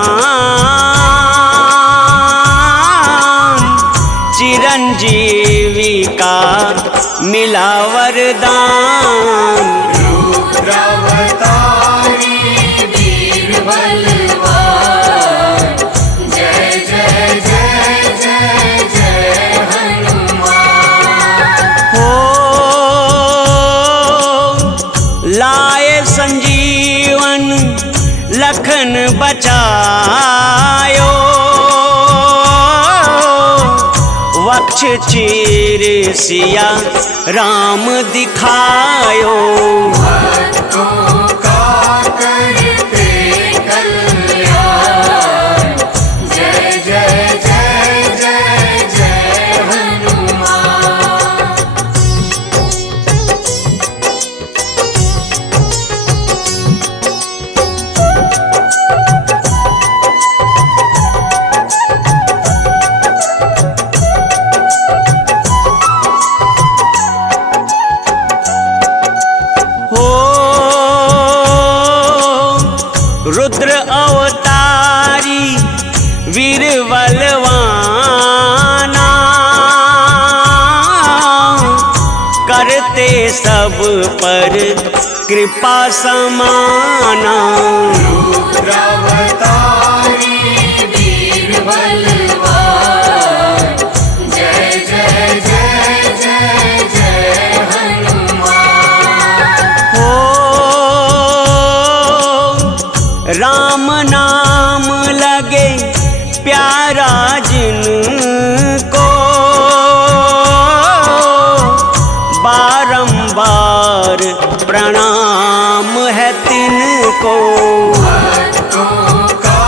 चिरंजीवी का मिला वरदान। रुद्रावतारी वीर बलवान, जय जय जय जय जय हनुमान। हो लाए संजीवन लखन बचायो, वक्ष चीर सिया राम दिखायो। भक्तों का करते कल्याण, जय जय जय जय जय हनुमान। हो रुद्र अवतारी वीर बलवाना, करते सब पर कृपा समाना। रुद्रावतारी वीर बलवान, जय जय जय जय जय हनुमान। हो राम नाम लगे प्यारा जिनको, बारंबार प्रणाम है तिनको। भक्तों का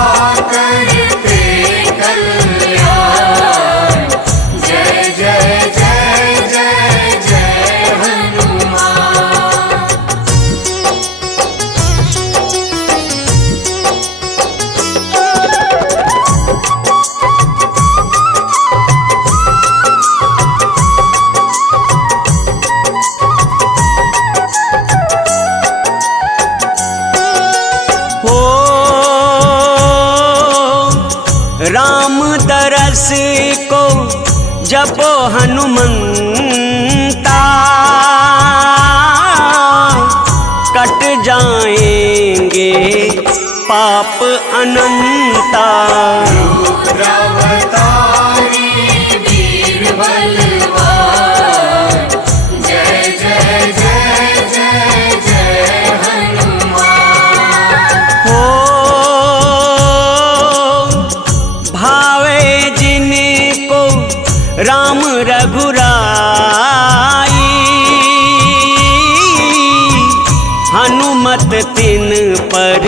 दरस को जपो हनुमंता, कट जाएंगे पाप अनंता। रुद्रावतारी वीर बलवान, जय जय जय जय जय हनुमान। हो भावे जिनको राम रघुराई, हनुमत तिन पर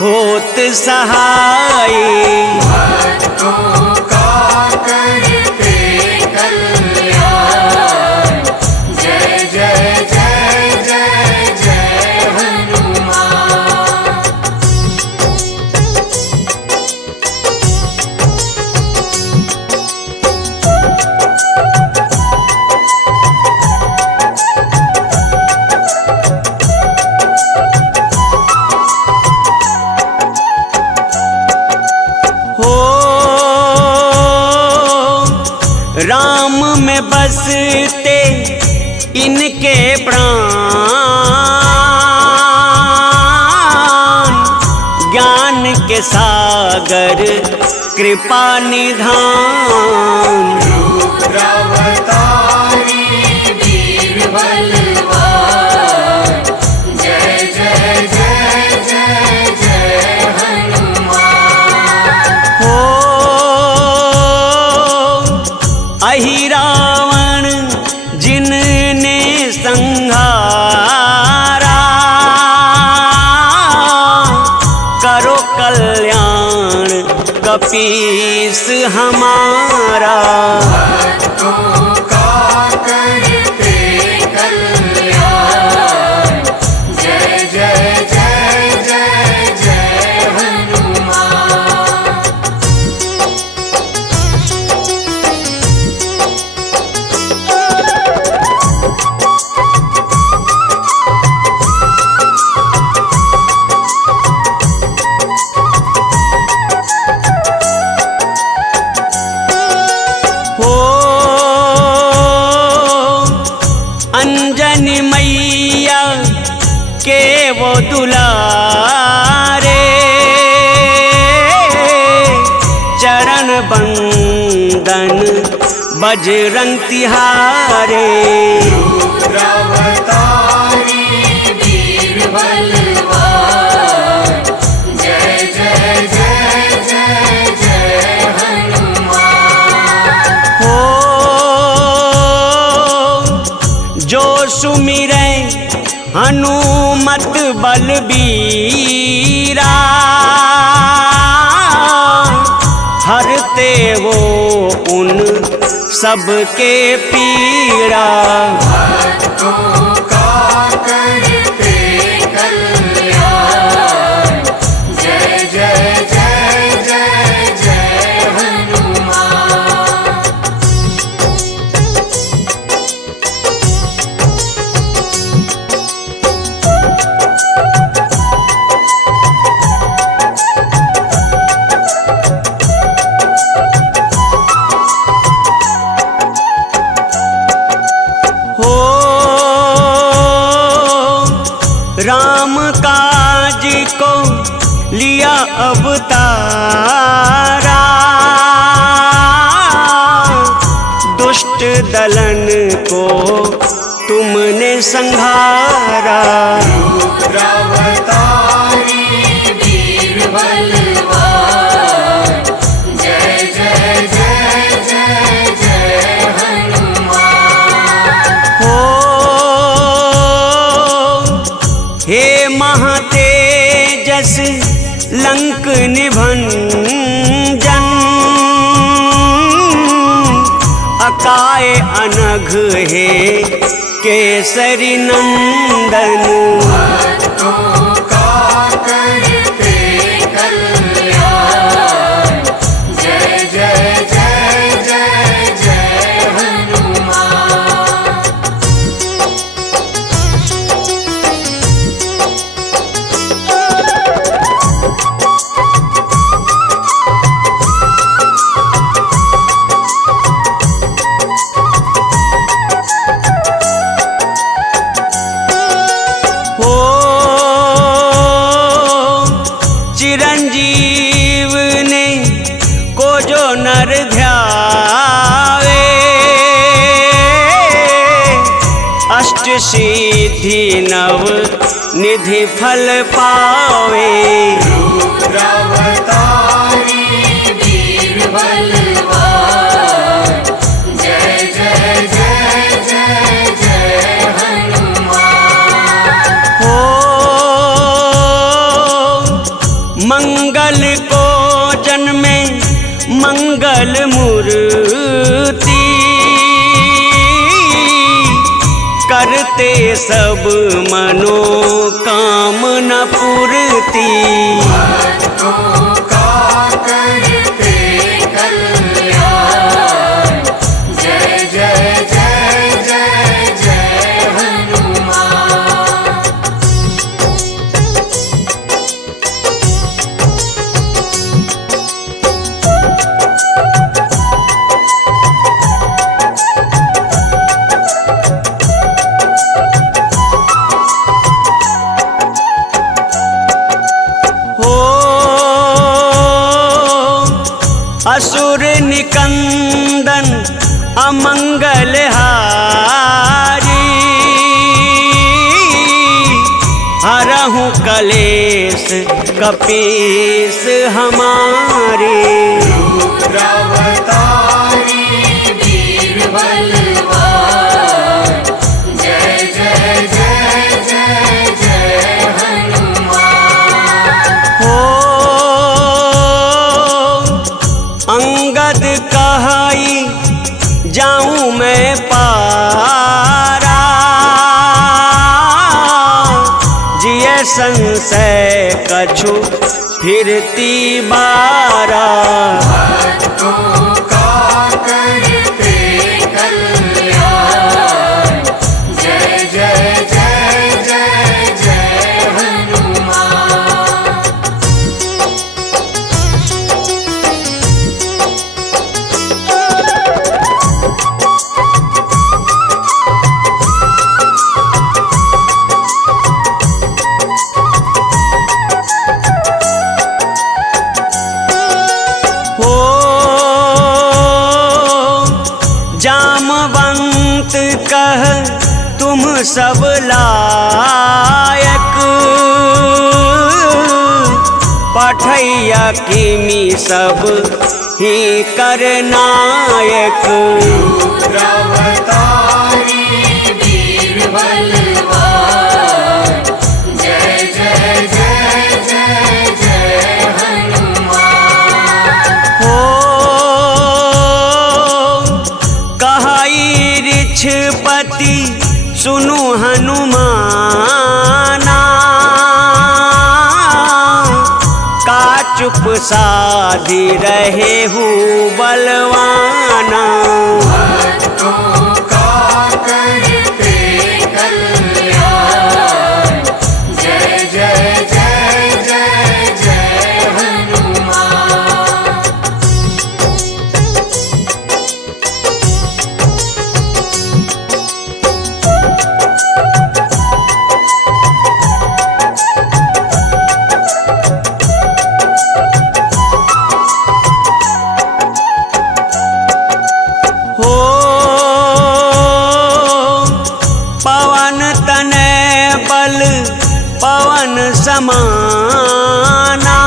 होत सहाय। भक्तों का करते कल्याण, जय जय जय जय जय हनुमान। हो राम में बसते इनके प्राण, ज्ञान के सागर कृपा निधान। रुद्रावतारी वीर बलवान, जय जय जय जय जय हनुमान। हो अहि रावण जिनने संहारा, करो कल्याण कपीस हमारा। भक्तों का करते कल्याण, जय जय जय जय जय हनुमान। हो अंजनी मैया के वो दुलारे, चरण बंदन बजरंग तिहारे। रुद्रावतारी वीर बलवान, जय जय जय जय जय हनुमान। हो जो सुमिरै हनुमत बलबीरा, हरते वो उन सबके पीड़ा। भक्तों का करते कल्याण, जय जय जय जय जय हनुमान। हो राम काज को लिया अवतारा, दुष्ट दलन को तुमने संहारा। रुद्रावतारी वीर बलवान, जय जय जय जय जय हनुमान। हो हे महातेजस लंक निभंजन, अकाय अनघ हे केसरी नंदन। भक्तों का करते कल्याण, जय जय जय जय जय हनुमान। जो नर ध्यावे अष्ट सिद्धि नव निधि फल पावे। रुद्रावतारी वीर बलवान जय जय जय जय जय हनुमान। हो मंगल को जन्मे मंगल मूर्ति करते सब मनोकामना पूर्ति। भक्तों का करते कल्याण जय जय जय जय जय हनुमान। असुर निकंदन अमंगल हारी हरहु कलेश कपीस हमारे। रुद्रावतारी वीर बलवान जय जय जय जय जय हनुमान। हो अंगद कहाई जाऊं मैं पारा जिये संशय कछु फिरती बारा। भक्तों का करते कल्याण जय जय जय जय जय हनुमान। हो जामवंत कह तुम सब लायक पठैया किमी सब ही करनायक। रुद्रावतारी वीर बलवान जय जय जय जय जय हनुमान। हो कहाई ऋक्षपति सुनु हनुमाना का चुप साधी रहे हूँ बलवाना। भक्तों का करते कल्याण जय जय जय जय जय हनुमान। हो पवन तनय बल पवन समाना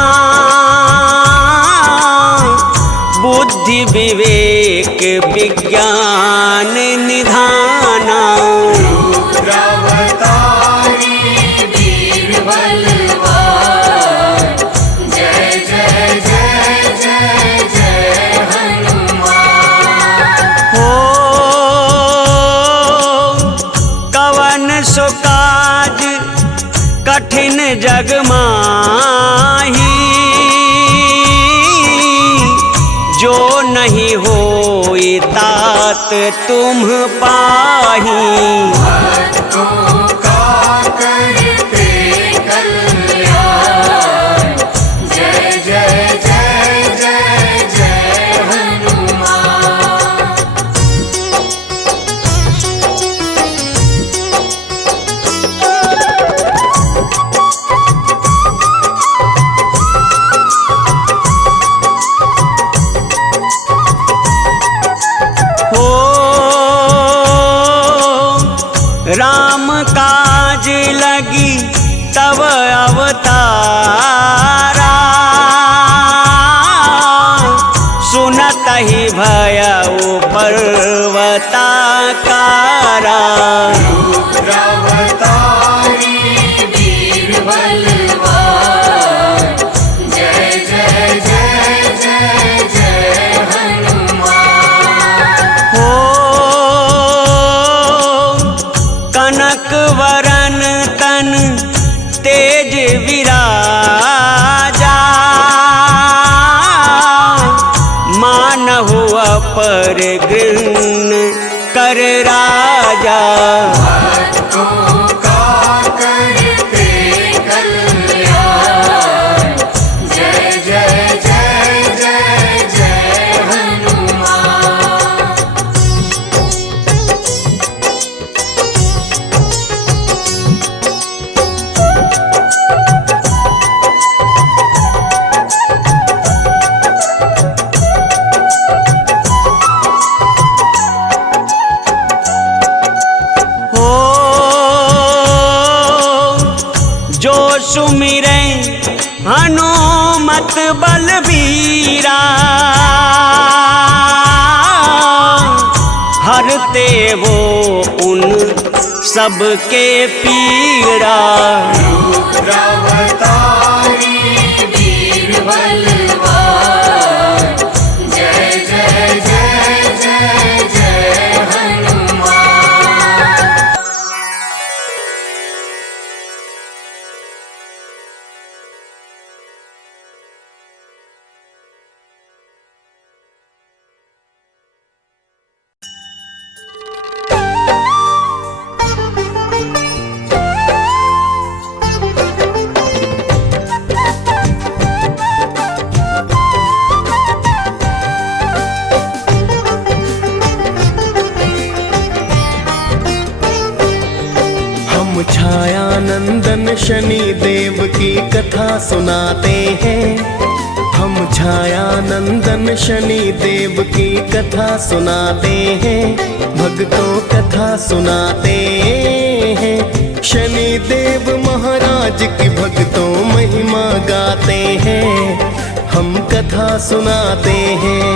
बुद्धि विवेक विज्ञान निधाना। रुद्रावतारी वीर बलवान जय जय जय जय जय हनुमान। हो कवन सो काज कठिन जग माही जो नहीं होई तात तुम पाही। भक्तों का करते कल्याण जय जय जय जय जय हनुमान। तही भयउ पर्वताकारा। रुद्रावतारी वीर बलवान, जय जय जय जय जय हनुमान। हो कनक वरन तन तेज विराजा, मानहु अपर गृहन कर राजा। भक्तों का करते कल्याण, जय जय जय जय जय हनुमान। हो जो सुमिरै हनुमत बलबीरा, हरते वो उन सबके पीड़ा। रुद्रावतारी वीर बलवान, जय जय जय जय जय हनुमान। हम छाया नंदन शनि देव की कथा सुनाते हैं। हम छाया नंदन शनि देव की कथा सुनाते हैं। भक्तों कथा सुनाते हैं। शनि देव महाराज की भक्तों महिमा गाते हैं। हम कथा सुनाते हैं।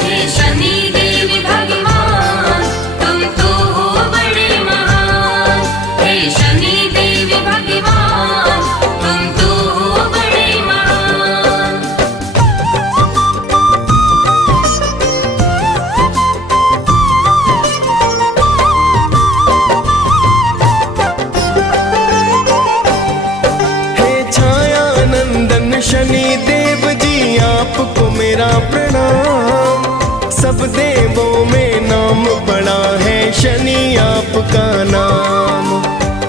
हे शनि देव भगवान, तुम तो हो बड़े महान। हे शनि देव भगवान, तुम तो हो बड़े महान। हे छाया नंदन शनि देव जी आपको मेरा प्रणाम। सब देवों में नाम बड़ा है शनि आपका नाम।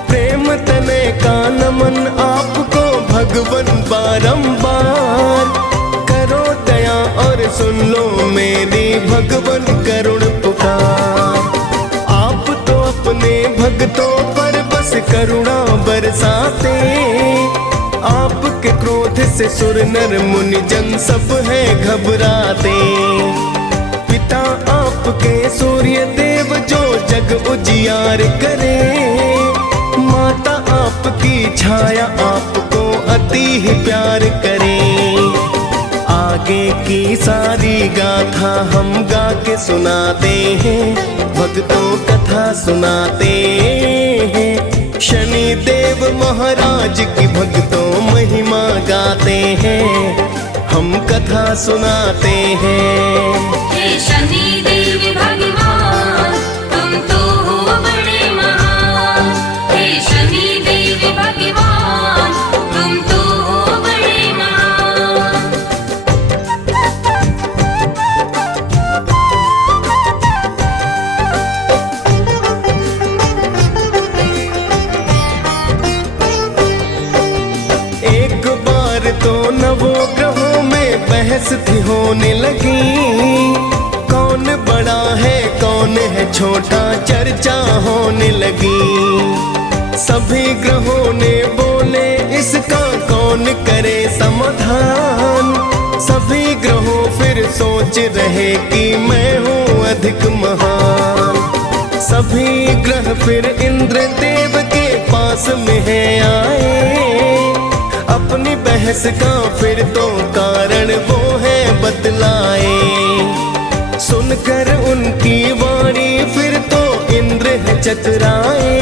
प्रेम तने का नमन आपको भगवन बारंबार। करो दया और सुन लो मेरी भगवन करुण पुकार। आप तो अपने भक्तों पर बस करुणा बरसाते। आपके क्रोध से सुर नर मुनि जन सब है घबराते। पिता आपके सूर्य देव जो जग उजियार करे। माता आपकी छाया आपको अति ही प्यार करे। आगे की सारी गाथा हम गा के सुनाते हैं। भक्तों कथा सुनाते हैं। शनि देव महाराज की भक्तों महिमा गाते हैं। हम कथा सुनाते हैं। हे शनि देव भगवान, तुम तो हो बड़े महान। हे शनि देव भगवान, तुम तो हो बड़े महान। एक बार तो नवों ग्रहों में बहस थी होने लगी। कौन बड़ा है कौन है छोटा चर्चा होने लगी। सभी ग्रहों ने बोले इसका कौन करे समाधान। सभी ग्रहों फिर सोच रहे कि मैं हूँ अधिक महान। सभी ग्रह फिर इंद्र देव के पास में है आए। अपनी बहस का फिर तो कारण वो है बतलाए। सुनकर उनकी वाणी फिर तो इंद्र है चतुराए।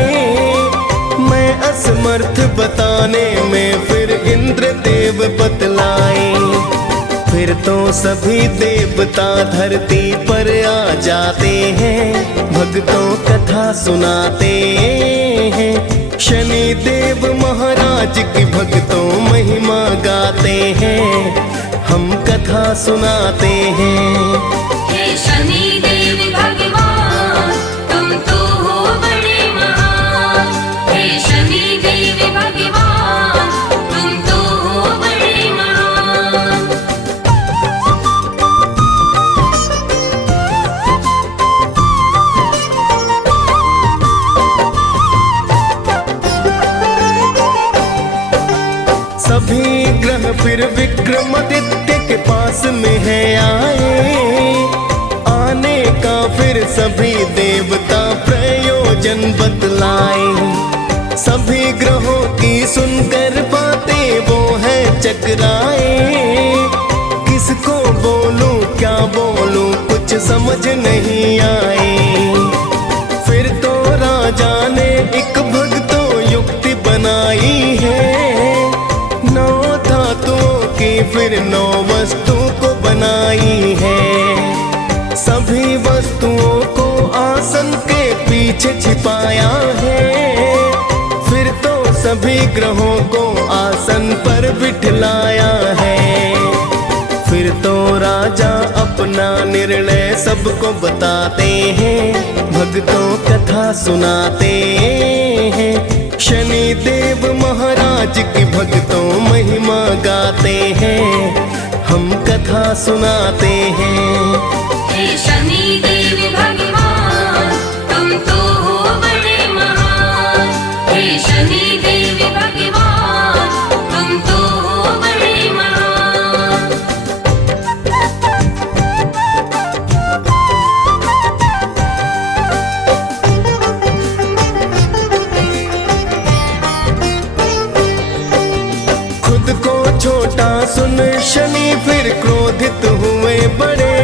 मैं असमर्थ बताने में फिर इंद्र देव बतलाए। फिर तो सभी देवता धरती पर आ जाते हैं, भक्तों कथा सुनाते हैं। शनि देव महाराज की भक्तों महिमा गाते हैं, हम कथा सुनाते हैं। हे शनि देव भगवान तुम तो हो बड़े महान। हे शनि देव भगवान तुम तो हो बड़े महान। सभी ग्रह फिर विक्रमादित्य के पास में है आए। आने का फिर सभी देवता प्रयोजन बतलाए। सभी ग्रहों की सुनकर बातें वो है चकराए। किसको बोलूं क्या बोलूं कुछ समझ नहीं आए। फिर तो राजा ने एक भक्तों युक्ति बनाई है। 9 धातुओं की फिर 9 वस्तु को बनाई है। सभी वस्तुओं को आसन के पीछे छिपाया है। फिर तो सभी ग्रहों को आसन पर बिठलाया है। फिर तो राजा अपना निर्णय सबको बताते हैं, भक्तों कथा सुनाते हैं। शनि देव महाराज की भक्तों महिमा गाते हैं, हम कथा सुनाते हैं। हे शनि देव भगवान तुम तो हो बड़े महान। हे शनि देव भगवान तुम तो हो बड़े महान। खुद को छोटा सुन शनि फिर क्रोधित हुए बड़े।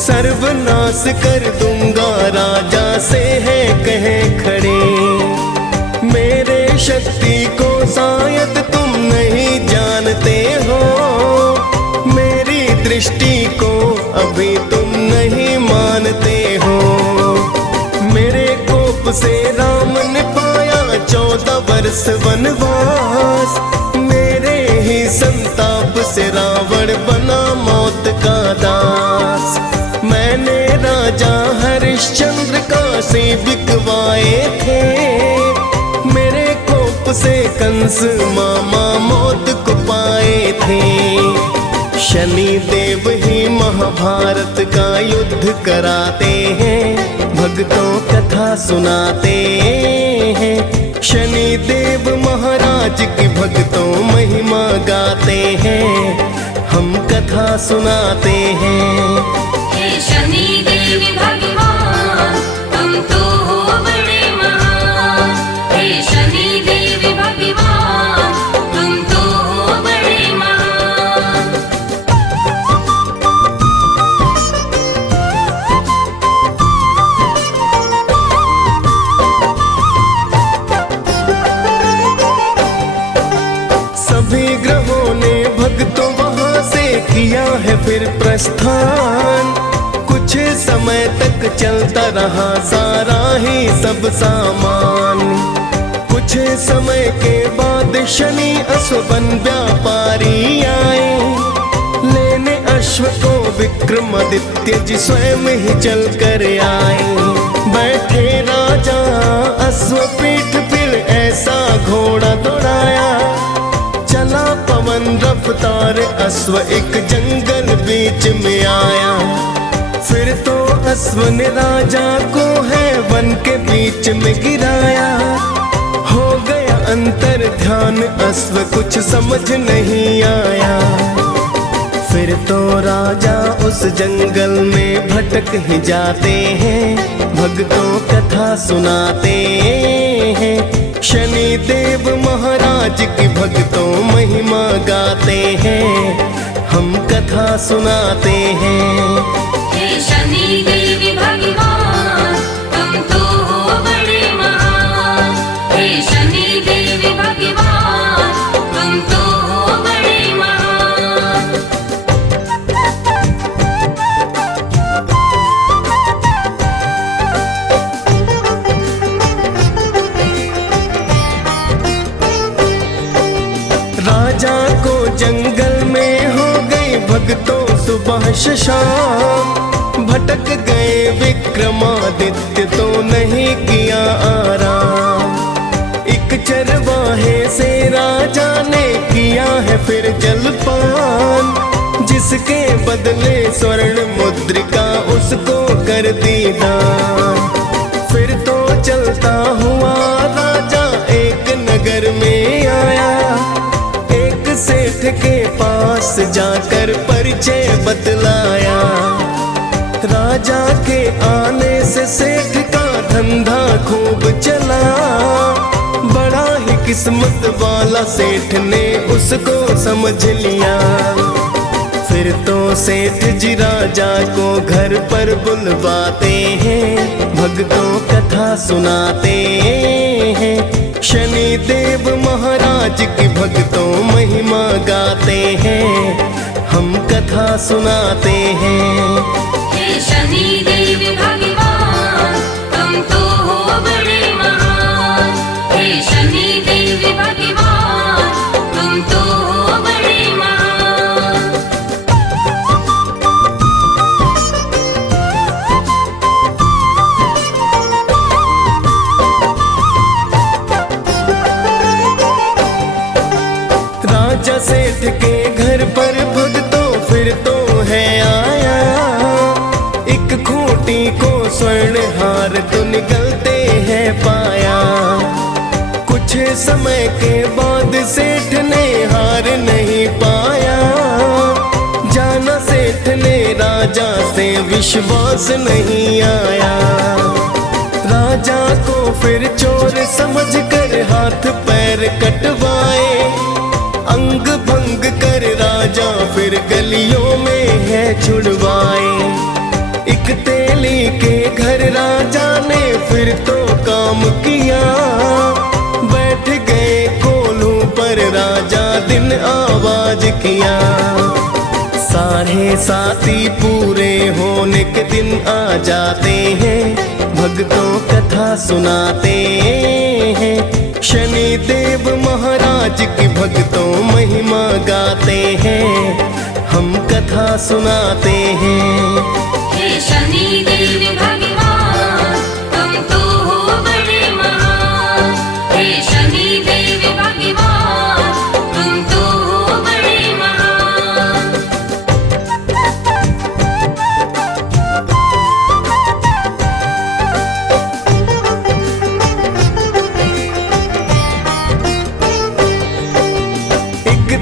सर्वनाश कर दूंगा राजा से है कहे खड़े। मेरे शक्ति को शायद तुम नहीं जानते हो। मेरी दृष्टि को अभी तुम नहीं मानते हो। मेरे कोप से राम ने पाया 14 वर्ष वनवास। मेरे ही संताप से रावण बना मौत का दास। मैंने राजा हरिश्चंद्र काशी बिकवाए थे। मेरे कोप से कंस मामा मौत को पाए थे। शनि देव ही महाभारत का युद्ध कराते हैं, भक्तों कथा सुनाते हैं। शनि देव महाराज की भक्तों महिमा गाते हैं, हम कथा सुनाते हैं। हे शनि देव भगवान तुम तो हो बड़े महान। हे शनि देव भगवान तुम तो हो बड़े महान। सभी ग्रहों ने भक्तों वहां से किया है फिर प्रस्थान। कुछ समय तक चलता रहा सारा ही सब सामान। कुछ समय के बाद शनि अश्वबन व्यापारी आए। लेने अश्व को विक्रमादित्य जी स्वयं ही चल कर आए। बैठे राजा अश्वपीठ फिर ऐसा घोड़ा दौड़ाया। चला पवन रफ्तार अश्व एक जंगल बीच में आया। फिर तो अश्व ने राजा को है वन के बीच में गिराया। हो गया अंतर ध्यान अश्व कुछ समझ नहीं आया। फिर तो राजा उस जंगल में भटक ही जाते हैं, भक्तों कथा सुनाते हैं। शनि देव महाराज की भक्तों महिमा गाते हैं, हम कथा सुनाते हैं। हे शनि सुबह शशांक भटक गए विक्रमादित्य तो नहीं किया आराम। एक चरवाहे से राजा ने किया है फिर जलपान, जिसके बदले स्वर्ण मुद्रिका उसको कर दी दान। फिर तो चलता हुआ राजा एक नगर में आया, एक सेठ के पास जाकर परिचय बतलाया। राजा के आने से सेठ का धंधा खूब चला, बड़ा ही किस्मत वाला सेठ ने उसको समझ लिया। फिर तो सेठ जी राजा को घर पर बुलवाते हैं, भक्तों कथा सुनाते हैं। शनि देव महाराज की भक्तों महिमा गाते हैं, हम कथा सुनाते हैं। हे शनि देव भगवान तुम तो हो बड़े महान। हे शनि देव भगवान तुम तो हो बड़े महान। राजा सेठ के घर पर भक्तों फिर तो है आया, एक खूंटी को स्वर्ण हार तो निकलते हैं पाया। कुछ समय के बाद सेठ ने हार नहीं पाया, जाना सेठ ने राजा से विश्वास नहीं आया। राजा को फिर चोर समझकर हाथ पैर कटवाए, अंग भंग कर राजा फिर गलियों में है छुड़वाए। एक तेली के घर राजा ने फिर तो काम किया, बैठ गए कोल्हू पर राजा दिन आवाज किया। साढ़े साथी पूरे होने के दिन आ जाते हैं, भक्तों कथा सुनाते हैं। शनि देव महाराज की भक्तों महिमा गाते हैं, हम कथा सुनाते हैं। हे शनि देव भगवान तुम तो हो बड़े महान। हे शनि देव भगवान तुम तो हो बड़े महान।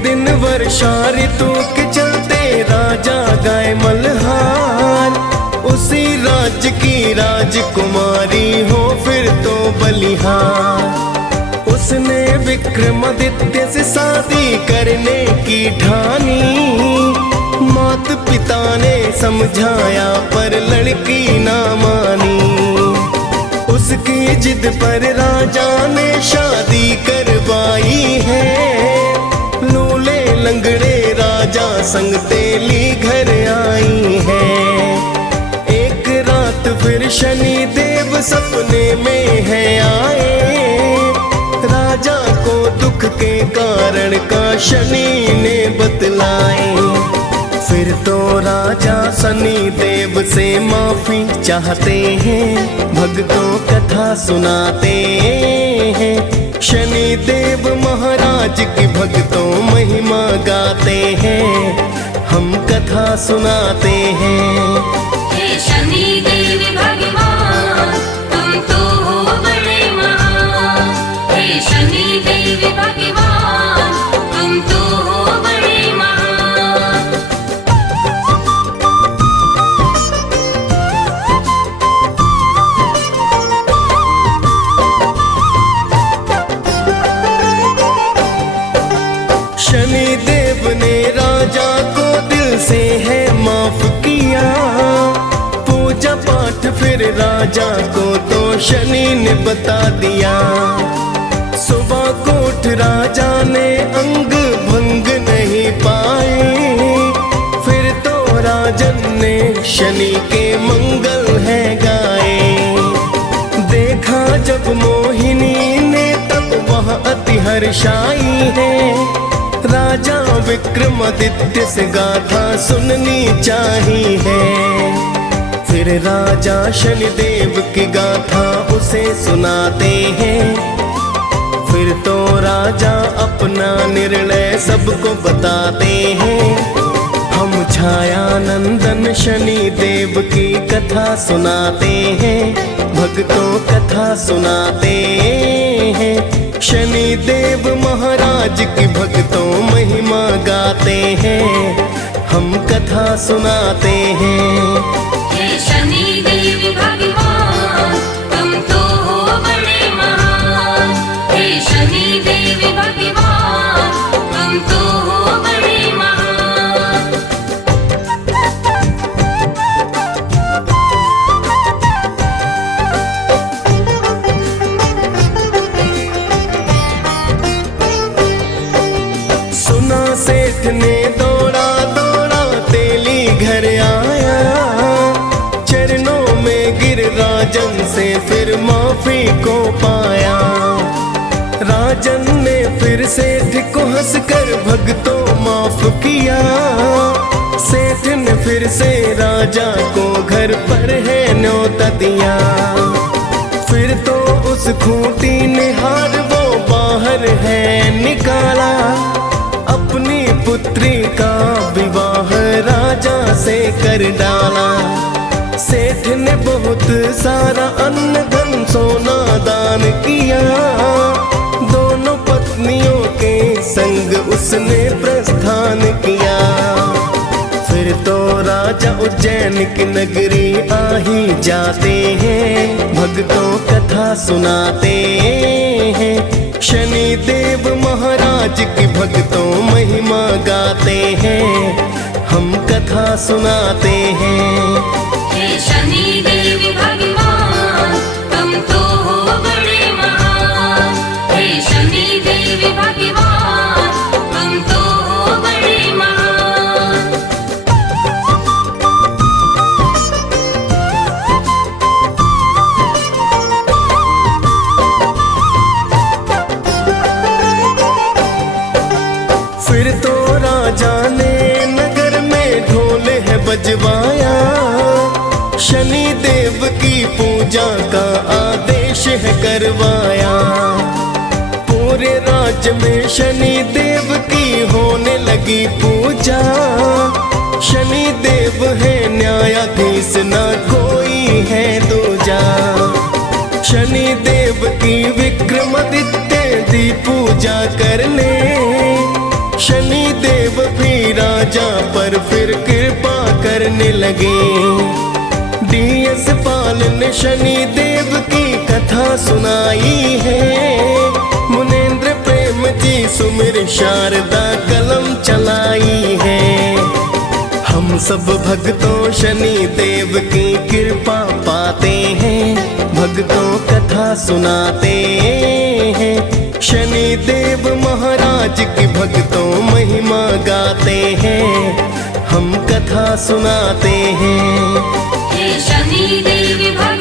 दिन वर्षा ऋतु के चलते राजा गाय मल्हार, उसी राज्य की राजकुमारी हो फिर तो बलिहार। उसने विक्रमादित्य से शादी करने की ठानी, माता पिता ने समझाया पर लड़की ना मानी। उसकी जिद पर राजा ने शादी करवाई है, लूले लंगड़े राजा संग तेली घर आई है। एक रात फिर शनि देव सपने में है आए, राजा को दुख के कारण का शनि ने बतलाए। फिर तो राजा शनि देव से माफी चाहते हैं, भक्तों कथा सुनाते हैं। शनि देव महाराज की भक्तों महिमा गाते हैं, हम कथा सुनाते हैं। हे शनि देव भगवान तुम तो हो बड़े महान। हे शनि देव भगवान तुम तो हो बड़े महान। शनि देव ने राजा को दिल से है माफ किया, पूजा पाठ फिर राजा को तो शनि ने बता दिया। सुबह को उठ राजा ने अंग भंग नहीं पाए, फिर तो राजन ने शनि के मंगल है गाए। देखा जब मोहिनी ने तब वह अति हर्षाई है, राजा विक्रमादित्य से गाथा सुननी चाहिए। फिर राजा शनिदेव की गाथा उसे सुनाते हैं। फिर तो राजा अपना निर्णय सबको बताते हैं। हम छाया नंदन शनि देव की कथा सुनाते हैं। भक्तों कथा सुनाते हैं। शनि देव महाराज की भक्तों महिमा गाते हैं। हम कथा सुनाते हैं। हे शनि देव भगवान तुम तो हो बड़े महान। हे शनि देव भगवान तुम तो हो बड़े महान। सुना सेठ ने दौड़ा दौड़ा तेली घर आया। चरणों में गिर राजन से फिर माफी को पाया। राजन ने फिर सेठ को हंसकर भक्तों माफ किया। सेठ ने फिर से राजा को घर पर है न्योता दिया। फिर तो उस खूंटी ने हार वो बाहर है निकाला। अपनी पुत्री का विवाह राजा से कर डाला। सेठ ने बहुत सारा अन्न धन सोना दान किया। दोनों पत्नियों के संग उसने प्रस्थान किया। फिर तो राजा उज्जैन की नगरी आ ही जाते हैं। भक्तों कथा सुनाते हैं। शनि देव महाराज की भक्तों महिमा गाते हैं। हम कथा सुनाते हैं। हे शनि देव भगवान तुम तो हो बड़े महान। हे शनि देव भगवान तुम तो हो बड़े महान। फिर तो राजा ने नगर में ढोल है बजवाया। शनि देव की पूजा का आदेश है करवाया। पूरे राज्य में शनि देव की होने लगी पूजा। शनि देव है न्यायाधीश ना कोई है दूजा। शनि देव की विक्रमादित्य दी पूजा करने। शनि देव भी राजा पर फिर कृपा करने लगे। डीएस पाल ने शनि देव की कथा सुनाई है। मुनेंद्र प्रेम जी सुमिर शारदा कलम चलाई है। हम सब भक्तों शनि देव की कृपा पाते हैं। भक्तों कथा सुनाते हैं। शनि देव महाराज की भक्तों महिमा गाते हैं। हम कथा सुनाते हैं। हे शनि देव भगवान